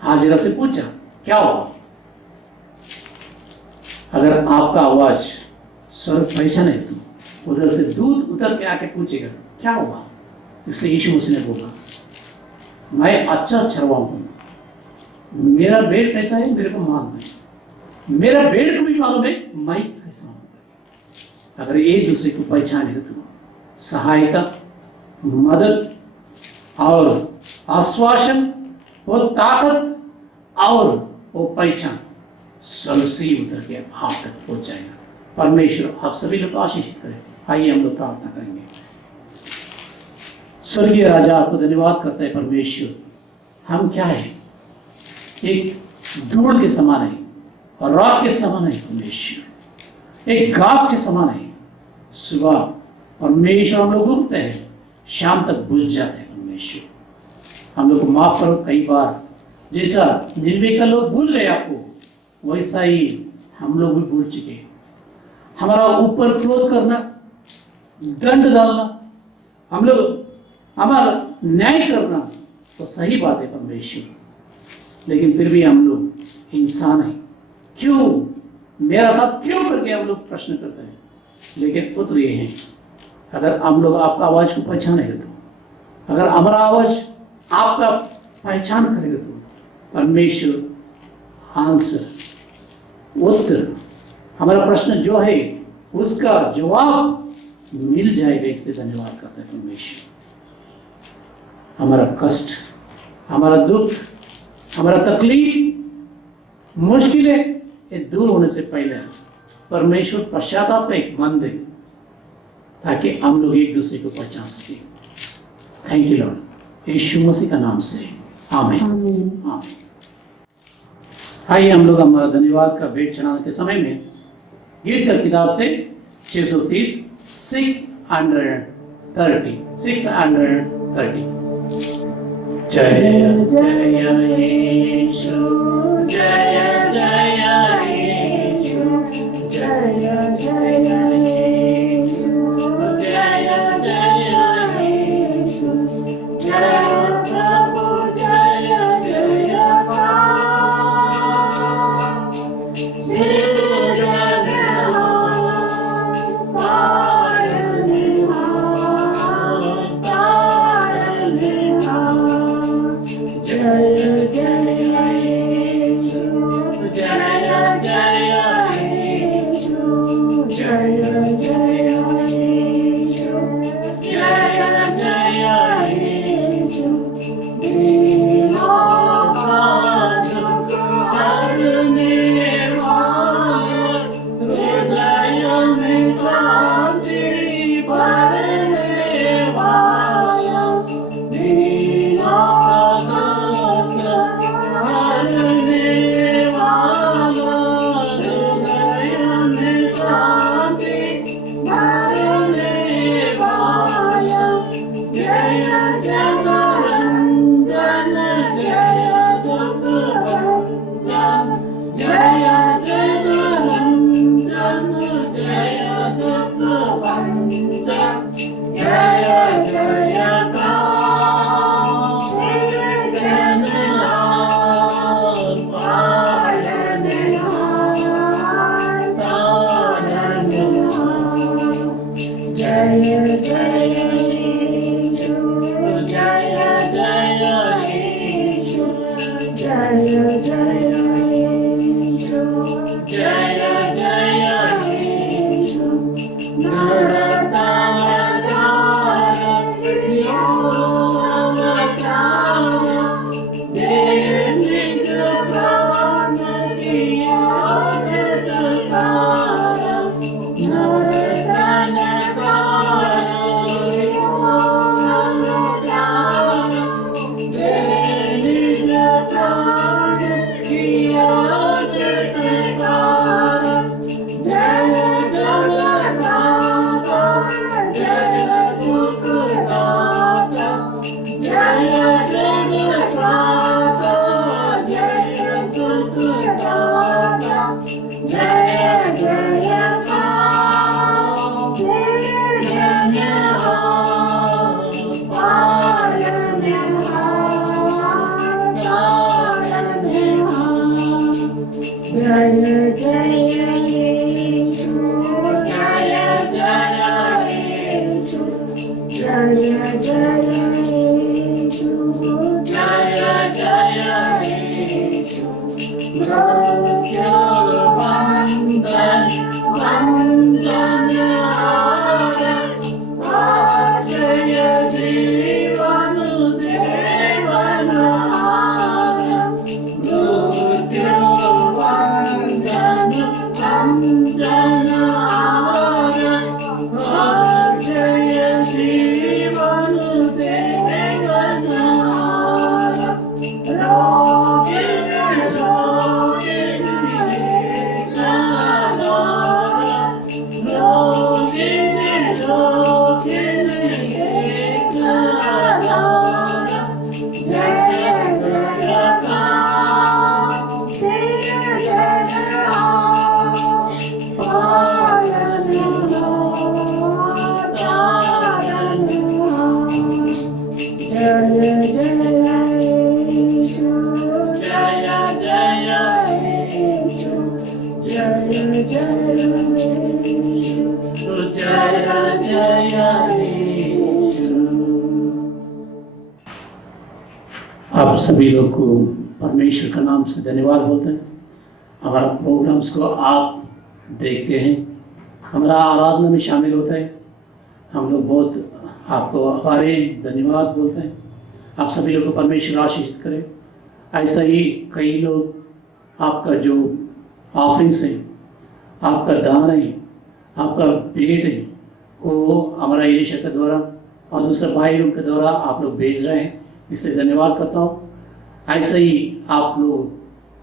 हाजिरा से पूछा क्या हुआ? अगर आपका आवाज स्वर्ग पहचाने तो उधर से दूत उतर के आके पूछेगा क्या हुआ। इसलिए यीशु मसीह ने बोला मैं अच्छा चरवाहा हूं, मेरा भेड़ कैसा है मेरे को मालूम है, मेरा भेड़ को भी मालूम है मैं कैसा हूं। अगर एक दूसरे को पहचानेगा तो सहायता, मदद और आश्वासन, वो ताकत और वो पहचान स्वर्ग से ही उतर के आप तक पहुंच जाएगा। परमेश्वर आप सभी लोग को आशीषित करें। आइए हम लोग प्रार्थना करेंगे। स्वर्गीय राजा, आपको धन्यवाद करता है परमेश्वर। हम क्या है, एक धूल के समान है और रात के समान है परमेश्वर, एक घास के समान है। सुबह परमेश्वर हम लोग उगते हैं, शाम तक भूल जाते हैं परमेश्वर। हम लोग को माफ करो, कई बार जैसा निन्वे का लोग भूल गए आपको, वैसा ही हम लोग भी भूल चुके हैं। हमारा ऊपर क्रोध करना, दंड डालना, हम लोग हमारा न्याय करना तो सही बात है परमेश्वर, लेकिन फिर भी हम लोग इंसान हैं। क्यों मेरा साथ क्यों करके हम लोग प्रश्न करते हैं। लेकिन उत्तर ये है, अगर हम लोग आपका आवाज को पहचानेंगे तो, अगर हमारा आवाज आपका पहचान करेगा तो परमेश्वर आंसर, उत्तर, हमारा प्रश्न जो है उसका जवाब मिल जाएगा। इसलिए धन्यवाद करते हैं परमेश्वर। हमारा कष्ट, हमारा दुख, हमारा तकलीफ, मुश्किलें ये दूर होने से पहले परमेश्वर पश्चाताप का एक मन दे ताकि हम लोग एक दूसरे को पहचान सके। थैंक यू लॉर्ड, यीशु मसीह का नाम से आमीन। आमीन। आइए हम लोग हमारा धन्यवाद का भेंट चढ़ाने के समय में गीत कर किताब से 630 630 जय जय यीशु, जय जय यीशु, जय जय यीशु, जय जय यीशु। आप सभी लोग को परमेश्वर का नाम से धन्यवाद बोलते हैं। हमारा प्रोग्राम्स को आप देखते हैं, हमारा आराधना में शामिल होते हैं। हम लोग बहुत आपको हमारे धन्यवाद बोलते हैं। आप सभी लोग को परमेश्वर आशीषित करे। ऐसा ही कई लोग आपका जो ऑफरिंग्स है, आपका दान है, आपका भेंट है, वो हमारा एलिशा के द्वारा और दूसरे भाई लोग के द्वारा आप लोग भेज रहे हैं, इसलिए धन्यवाद करता हूँ। ऐसे ही आप लोग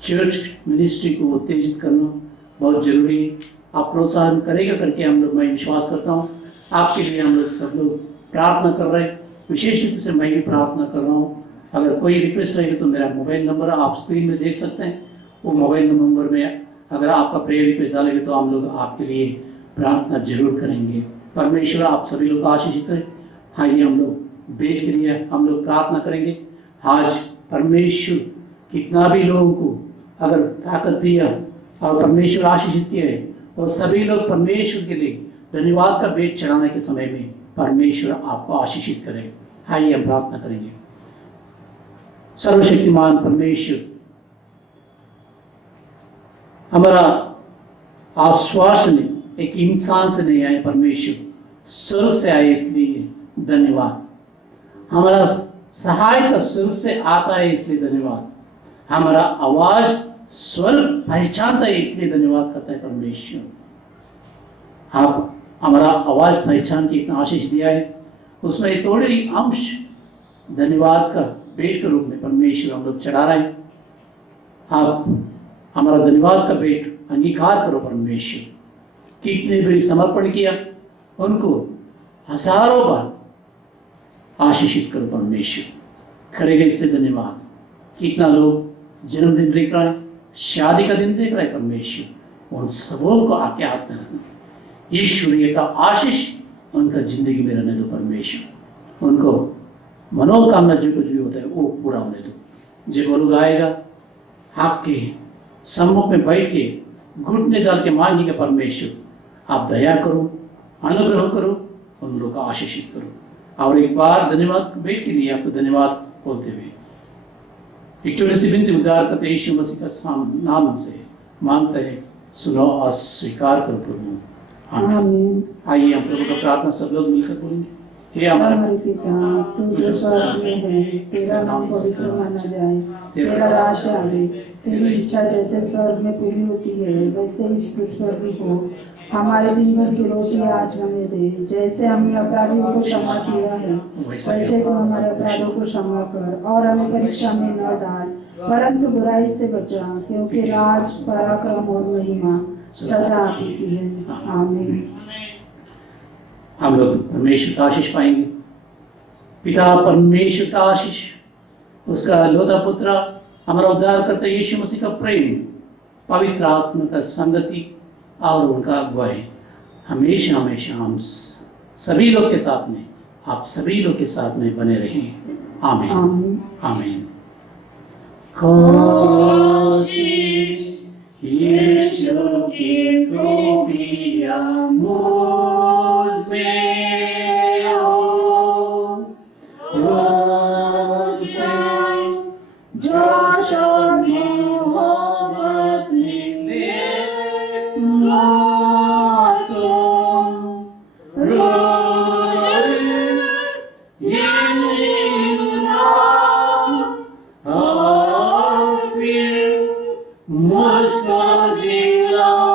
चर्च मिनिस्ट्री को उत्तेजित करना बहुत ज़रूरी है। आप प्रोत्साहन करेगा करके हम लोग मैं विश्वास करता हूँ। आपके लिए हम लोग सब लोग प्रार्थना कर रहे हैं। विशेष रूप से मैं भी प्रार्थना कर रहा हूँ। अगर कोई रिक्वेस्ट रहेगी तो मेरा मोबाइल नंबर आप स्क्रीन में देख सकते हैं। वो मोबाइल नंबर में अगर आपका प्रेयर रिक्वेस्ट डालेंगे तो हम लोग आपके लिए प्रार्थना जरूर करेंगे। परमेश्वर आप सभी लोग को आशीषित करें। हाँ, ये हम लोग भेंट के लिए हम लोग प्रार्थना करेंगे। आज परमेश्वर कितना भी लोगों को अगर ताकत दिया और परमेश्वर आशीषित किया है, और सभी लोग परमेश्वर के लिए धन्यवाद का भेंट चढ़ाने के समय में परमेश्वर आपको आशीषित करें। आइए हम प्रार्थना करेंगे। सर्वशक्तिमान परमेश्वर, हमारा आश्वासन एक इंसान से नहीं आए, परमेश्वर स्वर्ग से आए, इसलिए धन्यवाद। हमारा सहायता स्वर्ग से आता है, इसलिए धन्यवाद। हमारा आवाज स्वर पहचानता है, इसलिए धन्यवाद करता है परमेश्वर। आप हमारा आवाज पहचान के इतना आशीष दिया है, उसमें थोड़े ही अंश धन्यवाद का भेंट के रूप में परमेश्वर हम लोग चढ़ा रहे हैं। आप हमारा धन्यवाद का भेंट अंगीकार करो परमेश्वर। कितने भी समर्पण किया उनको हजारों बार आशीषित करो परमेश्वर। करेगा इसलिए धन्यवाद। कितना लोग जन्मदिन देख रहा है, शादी का दिन देख रहा है परमेश्वर, उन सबों को आके हाथ में रखना। ईश्वरीय का आशीष उनका जिंदगी में रहने दो परमेश्वर। उनको मनोकामना जो कुछ भी होता है वो पूरा होने दो। जब वो लोग आएगा आपके सम्मुख में बैठ के घुटने डाल के मांगेगा परमेश्वर, आप दया करो, अनुग्रह करो, उन लोगों का आशीषित करो। और एक बार धन्यवाद भेंट के लिए आपको धन्यवाद बोलते हुए एक छोटी सी विनती उद्धार करते यीशु मसीह का नाम से मांगते हैं, सुनो और स्वीकार करो प्रभु। आमीन। आइए हम प्रभु का प्रार्थना सब लोग मिलकर बोलेंगे। हे हमारे पिता, तू जो स्वर्ग में है, तेरा नाम पवित्र माना जाए, तेरा राज्य आए, तेरी इच्छा जैसे स्वर्ग में पूरी होती है वैसे इस पृथ्वी पर भी हो। हमारे दिन भर की रोटी आज हमें दे, जैसे हमने अपराधियों को क्षमा किया है वैसे तू हमारे अपराधों को क्षमा कर, और हमें परीक्षा में न डाल परंतु बुराई से बचा, क्योंकि राज, पराक्रम और महिमा सदा आपकी है। आमीन। हम लोग परमेश्वर का आशीष पाएंगे। पिता परमेश्वर का आशीष, उसका लोता पुत्र हमारा उद्धार करते यीशु मसीह का प्रेम, पवित्र आत्मा का संगति और उनका अगुवाई हमेशा हमेशा हम सभी लोग के साथ में, आप सभी लोग के साथ में बने रहें। आमीन। आमीन। यीशु की कृपा मुझ पे हो, उस पे जोश और मोहब्बत मिले, मुझको जिला